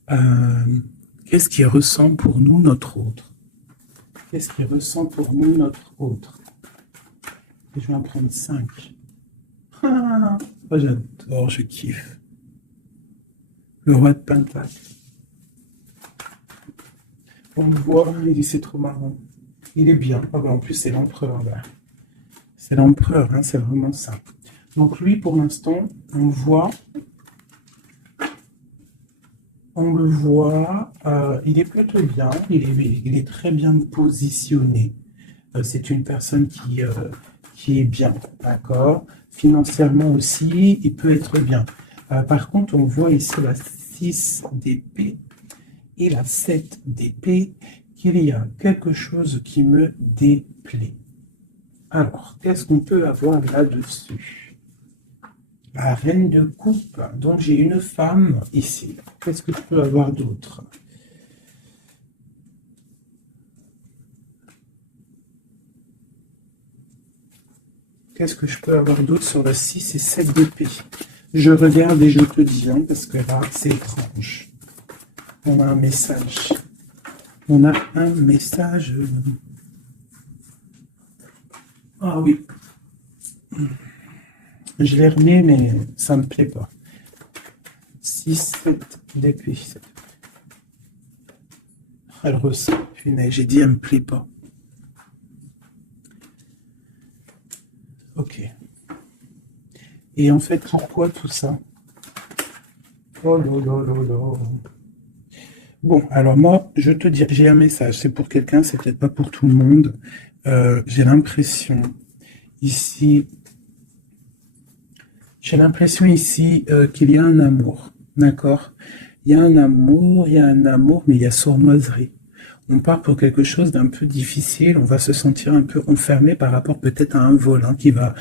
qu'est-ce qui ressent pour nous notre autre? Qu'est-ce qui ressent pour nous notre autre? Et je vais en prendre 5. Ah, oh, j'adore, je kiffe. Le roi de Pentacle. On le voit, il dit c'est trop marrant. Il est bien. Oh, ben, en plus, c'est l'empereur. Là. C'est l'empereur, hein, c'est vraiment ça. Donc lui, pour l'instant, on le voit, il est plutôt bien, il est très bien positionné. C'est une personne qui est bien, d'accord? Financièrement aussi, il peut être bien. Par contre, on voit ici la 6 d'épée et la 7 d'épée, qu'il y a quelque chose qui me déplaît. Alors, qu'est-ce qu'on peut avoir là-dessus? La reine de coupe. Donc, j'ai une femme ici. Qu'est-ce que je peux avoir d'autre? Qu'est-ce que je peux avoir d'autre sur la 6 et 7 d'épée? Je regarde et je te dis, hein, parce que là, c'est étrange. On a un message. On a un message. Ah oui. Je l'ai remis, mais ça ne me plaît pas. 6, 7 d'épée. Elle ressent. Punaise, j'ai dit, elle me plaît pas. Ok. Et en fait, pourquoi tout ça? Oh là là là là. Bon, alors moi, je te dis, j'ai un message. C'est pour quelqu'un, c'est peut-être pas pour tout le monde. J'ai l'impression ici qu'il y a un amour, d'accord? il y a un amour, mais il y a sournoiserie. On part pour quelque chose d'un peu difficile, on va se sentir un peu enfermé par rapport peut-être à un vol qui va,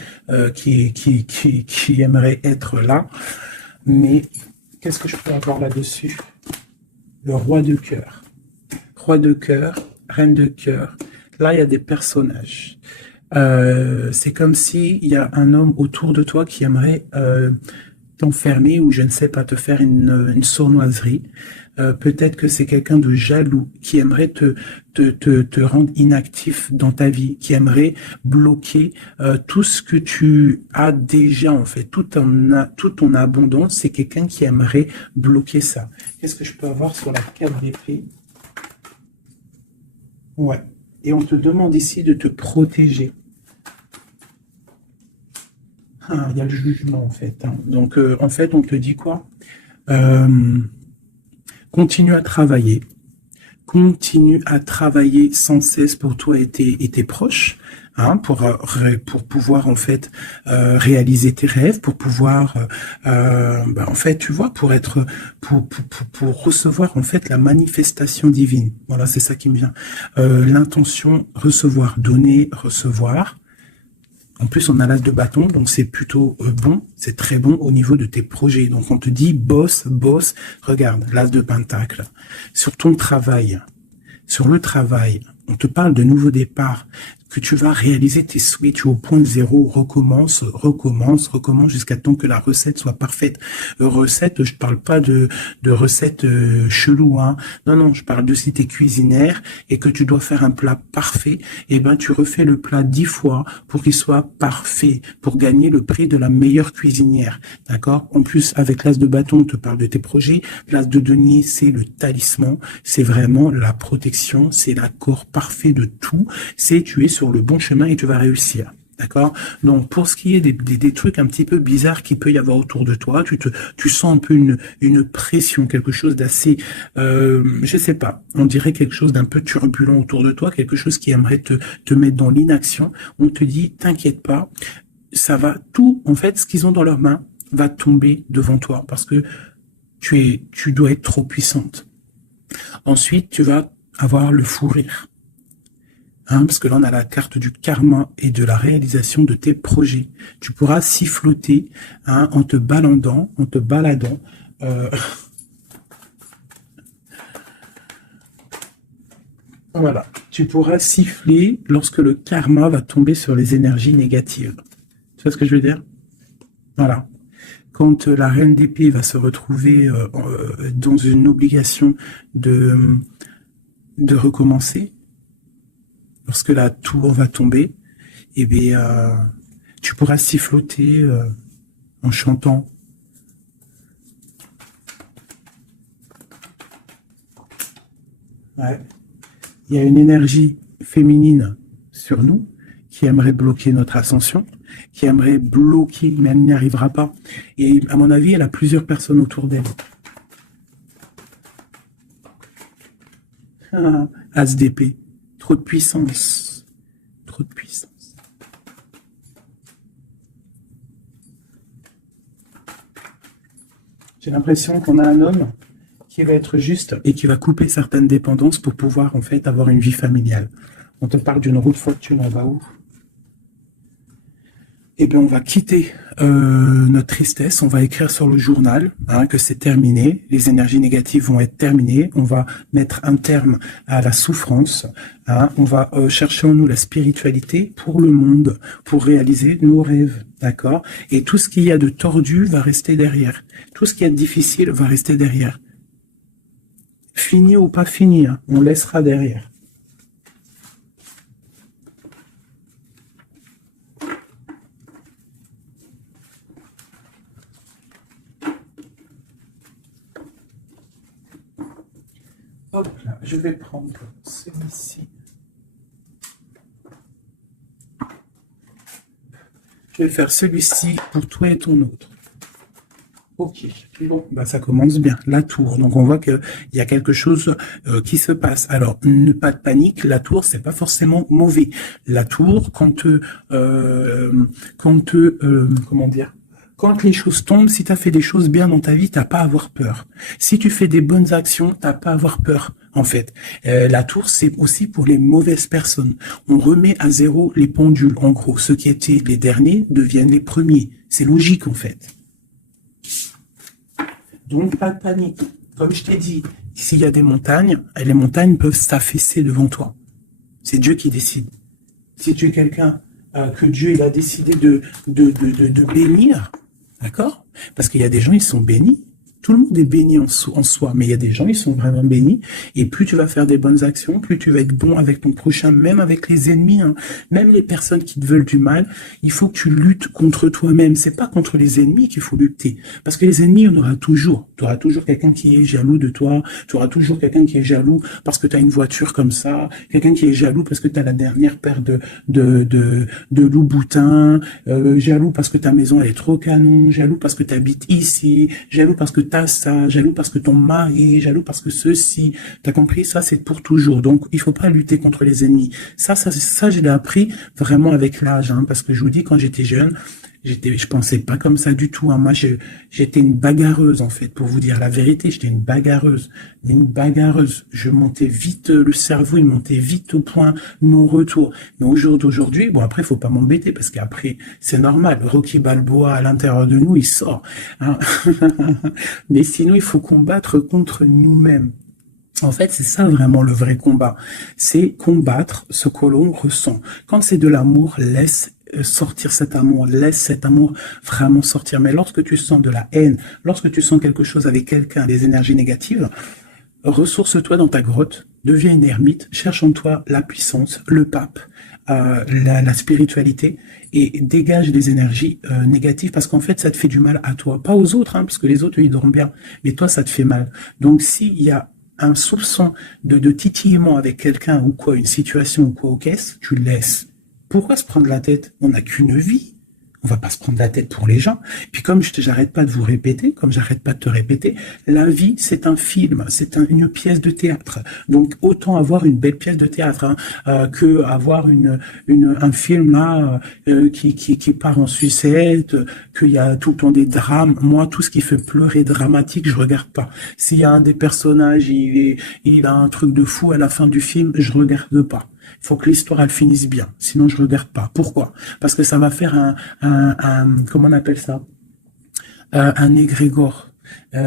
qui aimerait être là. Mais qu'est-ce que je peux avoir là-dessus? Le roi de cœur. Roi de cœur, reine de cœur. Là, il y a des personnages. C'est comme si il y a un homme autour de toi qui aimerait t'enfermer ou je ne sais pas, te faire une sournoiserie. Peut-être que c'est quelqu'un de jaloux qui aimerait te rendre inactif dans ta vie, qui aimerait bloquer tout ce que tu as déjà en fait, toute ton abondance. C'est quelqu'un qui aimerait bloquer ça. Qu'est-ce que je peux avoir sur la carte d'épée? Ouais. Et on te demande ici de te protéger. Ah, il y a le jugement en fait. Donc en fait, on te dit quoi? Continue à travailler. Continue à travailler sans cesse pour toi et tes proches, pour pouvoir en fait réaliser tes rêves, pour pouvoir en fait tu vois pour recevoir en fait la manifestation divine. Voilà, c'est ça qui me vient. L'intention, recevoir, donner, recevoir. En plus, on a l'as de bâton, donc c'est plutôt bon, c'est très bon au niveau de tes projets. Donc on te dit, bosse, bosse, regarde, l'as de pentacle. Sur ton travail, sur le travail, on te parle de nouveau départ, que tu vas réaliser tes souhaits, tu es au point de zéro, recommence jusqu'à temps que la recette soit parfaite. Recette, je parle pas de recette chelou, Non, non, je parle de si tu es cuisinière et que tu dois faire un plat parfait, et ben tu refais le plat 10 fois pour qu'il soit parfait, pour gagner le prix de la meilleure cuisinière. D'accord? En plus, avec l'as de bâton, on te parle de tes projets. L'as de denier, c'est le talisman, c'est vraiment la protection, c'est l'accord parfait de tout, c'est tu es sur le bon chemin et tu vas réussir. D'accord? Donc, pour ce qui est des trucs un petit peu bizarres qu'il peut y avoir autour de toi, tu sens un peu une pression, quelque chose d'assez, je sais pas, on dirait quelque chose d'un peu turbulent autour de toi, quelque chose qui aimerait te mettre dans l'inaction. On te dit, t'inquiète pas, ça va, tout, en fait, ce qu'ils ont dans leurs mains va tomber devant toi parce que tu dois être trop puissante. Ensuite, tu vas avoir le fou rire. Parce que là, on a la carte du karma et de la réalisation de tes projets. Tu pourras siffloter en te baladant. Voilà. Tu pourras siffler lorsque le karma va tomber sur les énergies négatives. Tu vois ce que je veux dire? Voilà. Quand la reine d'épée va se retrouver dans une obligation de recommencer, lorsque la tour va tomber, eh bien, tu pourras siffloter en chantant. Ouais. Il y a une énergie féminine sur nous qui aimerait bloquer notre ascension, qui aimerait bloquer, mais elle n'y arrivera pas. Et à mon avis, elle a plusieurs personnes autour d'elle. As d'épée. Trop de puissance. Trop de puissance. J'ai l'impression qu'on a un homme qui va être juste et qui va couper certaines dépendances pour pouvoir en fait avoir une vie familiale. On te parle d'une roue de fortune, on va où? Eh bien, on va quitter notre tristesse, on va écrire sur le journal que c'est terminé, les énergies négatives vont être terminées, on va mettre un terme à la souffrance, on va chercher en nous la spiritualité pour le monde, pour réaliser nos rêves, d'accord? Et tout ce qu'il y a de tordu va rester derrière, tout ce qu'il y a de difficile va rester derrière. Fini ou pas fini, on laissera derrière. Hop là, je vais prendre celui-ci. Je vais faire celui-ci pour toi et ton autre. Ok, bon, bah ça commence bien. La tour, donc on voit qu'il y a quelque chose qui se passe. Alors, pas de panique, la tour, c'est pas forcément mauvais. La tour, comment dire, Quand les choses tombent, si tu as fait des choses bien dans ta vie, t'as pas à avoir peur. Si tu fais des bonnes actions, t'as pas à avoir peur, en fait. La tour, c'est aussi pour les mauvaises personnes. On remet à zéro les pendules. En gros, ceux qui étaient les derniers deviennent les premiers. C'est logique, en fait. Donc, pas de panique. Comme je t'ai dit, s'il y a des montagnes, les montagnes peuvent s'affaisser devant toi. C'est Dieu qui décide. Si tu es quelqu'un que Dieu il a décidé de bénir, d'accord? Parce qu'il y a des gens, ils sont bénis. Tout le monde est béni en soi, mais il y a des gens, ils sont vraiment bénis. Et plus tu vas faire des bonnes actions, plus tu vas être bon avec ton prochain, même avec les ennemis, hein, même les personnes qui te veulent du mal. Il faut que tu luttes contre toi-même. C'est pas contre les ennemis qu'il faut lutter. Parce que les ennemis, on aura toujours. Tu auras toujours quelqu'un qui est jaloux de toi. Tu auras toujours quelqu'un qui est jaloux parce que tu as une voiture comme ça. Quelqu'un qui est jaloux parce que tu as la dernière paire de Louboutin. Jaloux parce que ta maison, elle est trop canon. Jaloux parce que tu habites ici. Jaloux parce que ça, jaloux parce que ton mari, jaloux parce que ceci, t'as compris, ça c'est pour toujours. Donc il faut pas lutter contre les ennemis. Ça je l'ai appris vraiment avec l'âge, hein, parce que je vous dis, quand j'étais jeune, je pensais pas comme ça du tout, hein. Moi j'étais une bagarreuse, en fait, pour vous dire la vérité. J'étais une bagarreuse. Je montais vite, le cerveau il montait vite au point non retour. Mais au jour d'aujourd'hui, bon, après faut pas m'embêter parce qu'après c'est normal, Rocky Balboa à l'intérieur de nous il sort, hein. Mais sinon il faut combattre contre nous-mêmes. En fait, c'est ça vraiment le vrai combat. C'est combattre ce que l'on ressent. Quand c'est de l'amour, laisse sortir cet amour, laisse cet amour vraiment sortir. Mais lorsque tu sens de la haine, lorsque tu sens quelque chose avec quelqu'un, des énergies négatives, ressource-toi dans ta grotte, deviens une ermite, cherche en toi la puissance, le pape, la spiritualité, et dégage des énergies négatives, parce qu'en fait, ça te fait du mal à toi. Pas aux autres, hein, parce que les autres, ils dorment bien, mais toi, ça te fait mal. Donc, s'il y a un soupçon de titillement avec quelqu'un ou quoi, une situation ou quoi, tu le laisses. Pourquoi se prendre la tête? On n'a qu'une vie. On va pas se prendre la tête pour les gens. Puis comme j'arrête pas de vous répéter, comme j'arrête pas de te répéter, la vie, c'est un film, c'est une pièce de théâtre. Donc autant avoir une belle pièce de théâtre, hein, que avoir un film là qui part en sucette, qu'il y a tout le temps des drames. Moi, tout ce qui fait pleurer dramatique, je regarde pas. S'il y a un des personnages, il a un truc de fou à la fin du film, je regarde pas. Il faut que l'histoire elle finisse bien, sinon je regarde pas. Pourquoi? Parce que ça va faire comment on appelle ça? Un égrégore.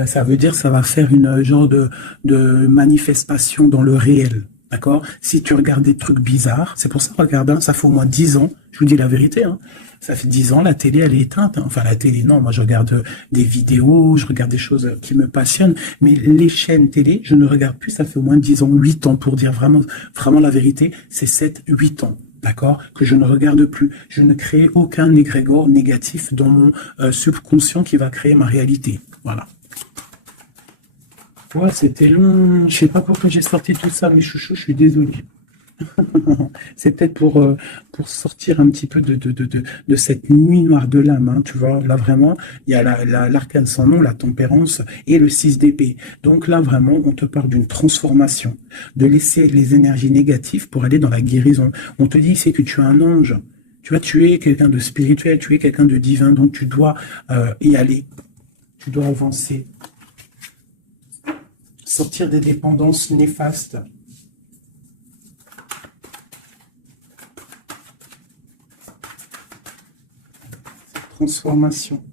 Ça veut dire ça va faire une genre de manifestation dans le réel. D'accord? Si tu regardes des trucs bizarres, c'est pour ça, regarde, hein, ça fait au moins 10 ans, je vous dis la vérité, hein, ça fait 10 ans, la télé, elle est éteinte, hein. Enfin, la télé, non, moi je regarde des vidéos, je regarde des choses qui me passionnent, mais les chaînes télé, je ne regarde plus, ça fait au moins 10 ans, 8 ans, pour dire vraiment, vraiment la vérité, c'est 7, 8 ans. D'accord? Que je ne regarde plus. Je ne crée aucun égrégore négatif dans mon subconscient qui va créer ma réalité. Voilà. Ouais, c'était long. Je sais pas pourquoi j'ai sorti tout ça, mes chouchous, je suis désolé. C'est peut-être pour sortir un petit peu de cette nuit noire de l'âme, hein, tu vois. Là, vraiment, il y a l'arcane sans nom, la tempérance et le 6 d'épée. Donc là, vraiment, on te parle d'une transformation, de laisser les énergies négatives pour aller dans la guérison. On te dit, c'est que tu es un ange. Tu vois, tu es quelqu'un de spirituel, tu es quelqu'un de divin, donc tu dois y aller. Tu dois avancer. Sortir des dépendances néfastes. Transformation.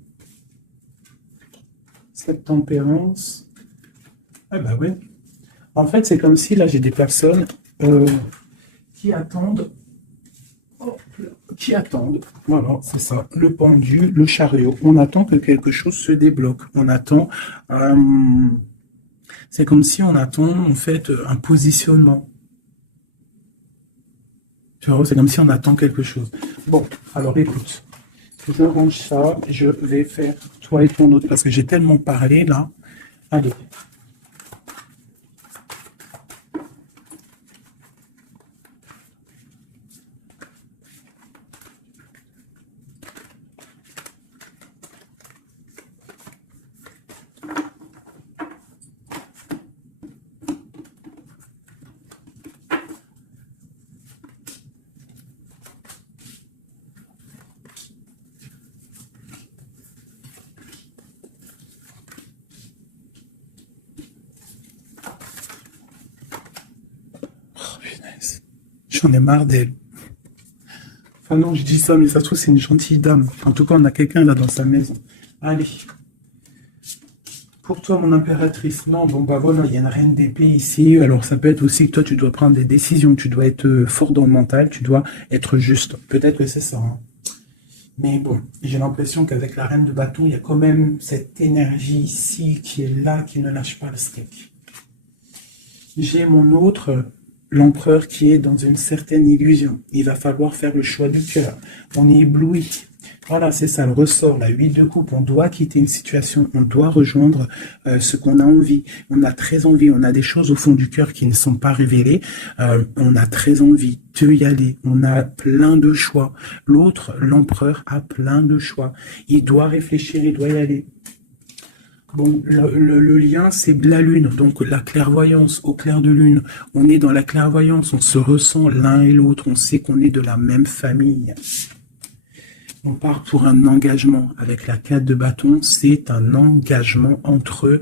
Cette tempérance. Ah bah ouais. En fait, c'est comme si là, j'ai des personnes qui attendent. Qui attendent. Voilà, c'est ça. Le pendu, le chariot. On attend que quelque chose se débloque. On attend. C'est comme si on attend, en fait, un positionnement. Tu vois, c'est comme si on attend quelque chose. Bon, alors écoute. Je range ça, je vais faire toi et ton autre, parce que j'ai tellement parlé là. Allez. J'en ai marre d'elle. Enfin non, je dis ça, mais ça se trouve, c'est une gentille dame. En tout cas, on a quelqu'un là dans sa maison. Allez. Pour toi, mon impératrice, non, bon bah voilà, il y a une reine d'épée ici. Alors ça peut être aussi que toi, tu dois prendre des décisions. Tu dois être fort dans le mental. Tu dois être juste. Peut-être que c'est ça. Hein. Mais bon, j'ai l'impression qu'avec la reine de bâton, il y a quand même cette énergie ici qui est là, qui ne lâche pas le steak. J'ai mon autre, l'empereur, qui est dans une certaine illusion. Il va falloir faire le choix du cœur. On est ébloui. Voilà, c'est ça le ressort, la 8 de coupe. On doit quitter une situation, on doit rejoindre ce qu'on a envie. On a très envie, on a des choses au fond du cœur qui ne sont pas révélées. On a très envie de y aller. On a plein de choix. L'autre, l'empereur, a plein de choix. Il doit réfléchir, il doit y aller. Bon, le lien, c'est la lune, donc la clairvoyance, au clair de lune. On est dans la clairvoyance, on se ressent l'un et l'autre, on sait qu'on est de la même famille. On part pour un engagement. Avec la 4 de bâton, c'est un engagement entre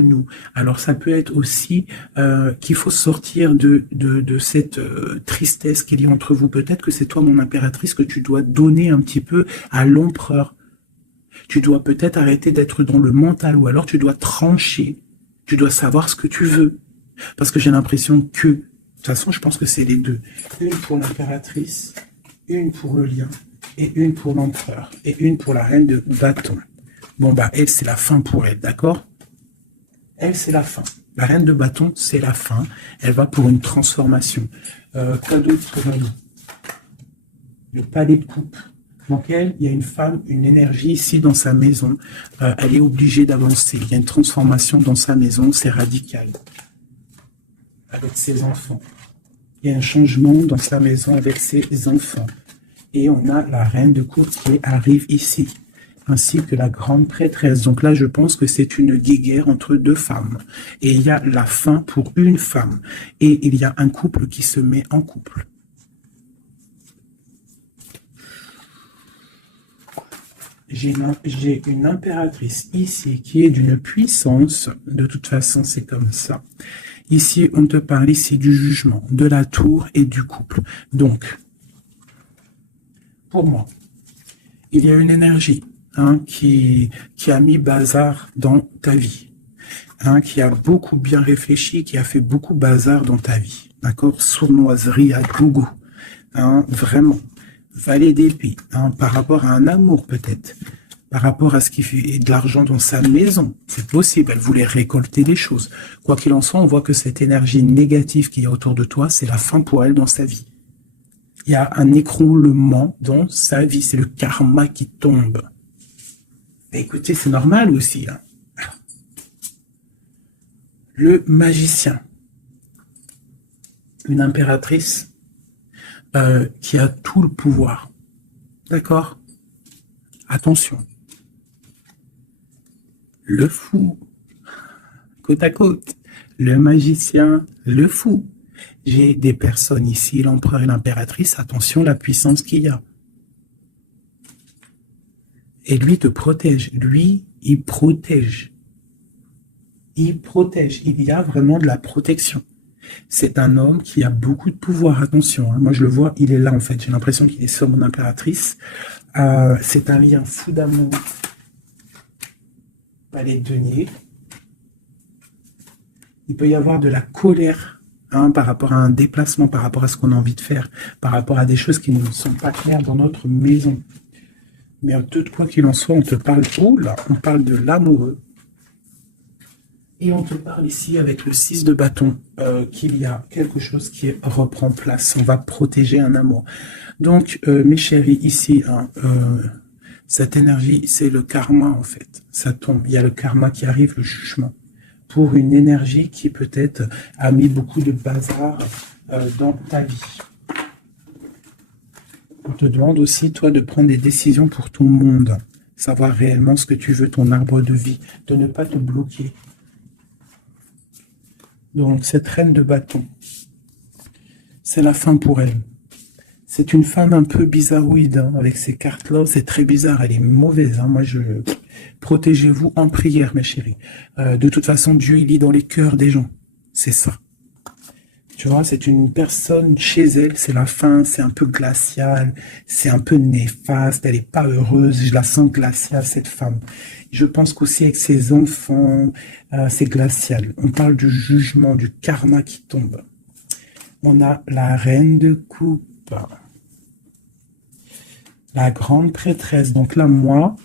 nous. Alors ça peut être aussi qu'il faut sortir de cette tristesse qu'il y a entre vous. Peut-être que c'est toi, mon impératrice, que tu dois donner un petit peu à l'empereur. Tu dois peut-être arrêter d'être dans le mental, ou alors tu dois trancher. Tu dois savoir ce que tu veux. Parce que j'ai l'impression que, de toute façon, je pense que c'est les deux. Une pour l'impératrice, une pour le lien, et une pour l'empereur, et une pour la reine de bâton. Bon, bah, elle, c'est la fin pour elle, d'accord? Elle, c'est la fin. La reine de bâton, c'est la fin. Elle va pour une transformation. Quoi d'autre pour elle? Le palais de coupe. Donc elle, il y a une femme, une énergie ici dans sa maison. Elle est obligée d'avancer. Il y a une transformation dans sa maison, c'est radical. Avec ses enfants. Il y a un changement dans sa maison avec ses enfants. Et on a la reine de coupe qui arrive ici, ainsi que la grande prêtresse. Donc là, je pense que c'est une guéguerre entre deux femmes. Et il y a la fin pour une femme. Et il y a un couple qui se met en couple. J'ai une impératrice ici qui est d'une puissance. De toute façon, c'est comme ça. Ici, on te parle ici du jugement, de la tour et du couple. Donc, pour moi, il y a une énergie qui a mis bazar dans ta vie, qui a beaucoup bien réfléchi, qui a fait beaucoup bazar dans ta vie. D'accord? Sournoiserie à gogo. Vraiment. Valet d'épée, par rapport à un amour peut-être, par rapport à ce qui fait de l'argent dans sa maison. C'est possible, elle voulait récolter des choses. Quoi qu'il en soit, on voit que cette énergie négative qu'il y a autour de toi, c'est la fin pour elle dans sa vie. Il y a un écroulement dans sa vie, c'est le karma qui tombe. Mais écoutez, c'est normal aussi. Le magicien, une impératrice qui a tout le pouvoir. D'accord? Attention. Le fou, côte à côte. Le magicien, le fou. J'ai des personnes ici, l'empereur et l'impératrice, attention la puissance qu'il y a. Et lui te protège. Lui, il protège. Il protège. Il y a vraiment de la protection. C'est un homme qui a beaucoup de pouvoir, attention. Moi, je le vois, il est là, en fait. J'ai l'impression qu'il est sur mon impératrice. C'est un lien fou d'amour. Palais de denier. Il peut y avoir de la colère par rapport à un déplacement, par rapport à ce qu'on a envie de faire, par rapport à des choses qui ne sont pas claires dans notre maison. Mais en tout quoi qu'il en soit, on te parle, on parle de l'amoureux. Et on te parle ici avec le 6 de bâton qu'il y a quelque chose qui reprend place. On va protéger un amour. Donc, mes chéris, ici, cette énergie, c'est le karma en fait. Ça tombe. Il y a le karma qui arrive, le jugement. Pour une énergie qui peut-être a mis beaucoup de bazar dans ta vie. On te demande aussi, toi, de prendre des décisions pour ton monde. Savoir réellement ce que tu veux, ton arbre de vie. De ne pas te bloquer. Donc, cette reine de bâton, c'est la fin pour elle. C'est une femme un peu bizarroïde, avec ces cartes-là. C'est très bizarre, elle est mauvaise. Moi, protégez-vous en prière, mes chéris. De toute façon, Dieu, il lit dans les cœurs des gens. C'est ça. Tu vois, c'est une personne chez elle, c'est la fin, c'est un peu glacial, c'est un peu néfaste, elle est pas heureuse, je la sens glaciale, cette femme. Je pense qu'aussi avec ses enfants, c'est glacial. On parle du jugement, du karma qui tombe. On a la reine de coupe, la grande prêtresse. Donc là, moi,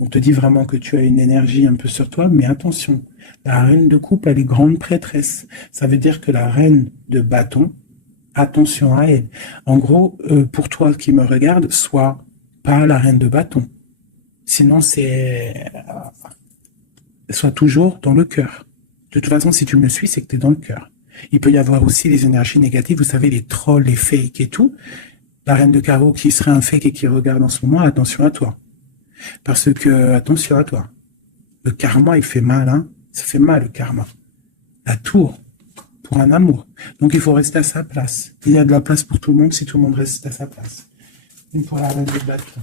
on te dit vraiment que tu as une énergie un peu sur toi, mais attention, la reine de coupe, elle est grande prêtresse. Ça veut dire que la reine de bâton, attention à elle. En gros, pour toi qui me regarde, sois pas la reine de bâton. Sinon, sois toujours dans le cœur. De toute façon, si tu me suis, c'est que tu es dans le cœur. Il peut y avoir aussi les énergies négatives, vous savez, les trolls, les fakes et tout. La reine de carreau qui serait un fake et qui regarde en ce moment, attention à toi. Parce que, attention à toi. Le karma, il fait mal, hein. Ça fait mal, le karma. La tour, pour un amour. Donc, il faut rester à sa place. Il y a de la place pour tout le monde si tout le monde reste à sa place. Une pour la reine de bâton.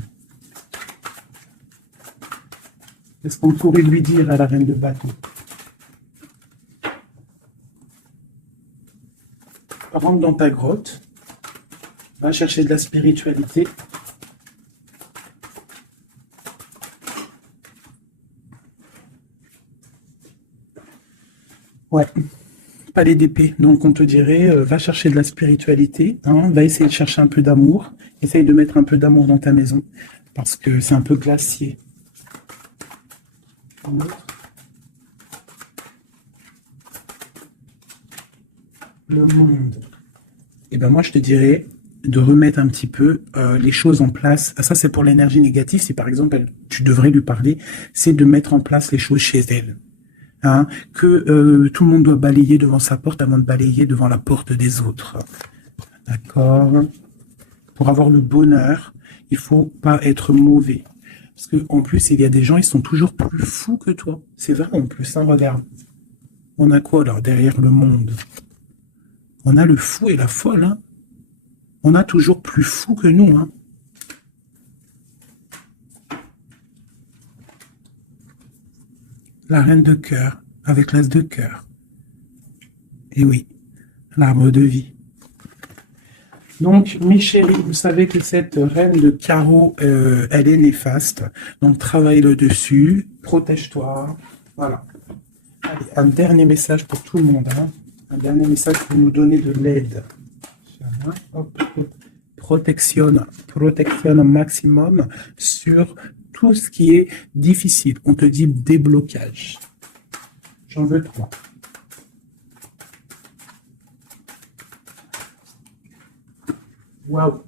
Qu'est-ce qu'on pourrait lui dire à la reine de bâton? Rentre dans ta grotte. Va chercher de la spiritualité. Ouais, palais d'épée. Donc on te dirait, va chercher de la spiritualité, hein, va essayer de chercher un peu d'amour, essaye de mettre un peu d'amour dans ta maison, parce que c'est un peu glacier. Le monde. Et ben moi je te dirais de remettre un petit peu les choses en place. Ça c'est pour l'énergie négative. Si par exemple tu devrais lui parler, c'est de mettre en place les choses chez elle. Hein, que tout le monde doit balayer devant sa porte avant de balayer devant la porte des autres. D'accord? Pour avoir le bonheur, il faut pas être mauvais. Parce que en plus, il y a des gens, ils sont toujours plus fous que toi. C'est vrai en plus, hein, regarde. On a quoi alors derrière le monde? On a le fou et la folle, hein. On a toujours plus fou que nous, hein. La reine de cœur, avec l'as de cœur. Et oui, l'arbre de vie. Donc, mes chéris, vous savez que cette reine de carreau, elle est néfaste. Donc, travaille le dessus, protège-toi. Voilà. Allez, un dernier message pour tout le monde. Hein. Un dernier message pour nous donner de l'aide. Hop, hop. Protection maximum sur tout ce qui est difficile. On te dit déblocage. J'en veux 3. Waouh.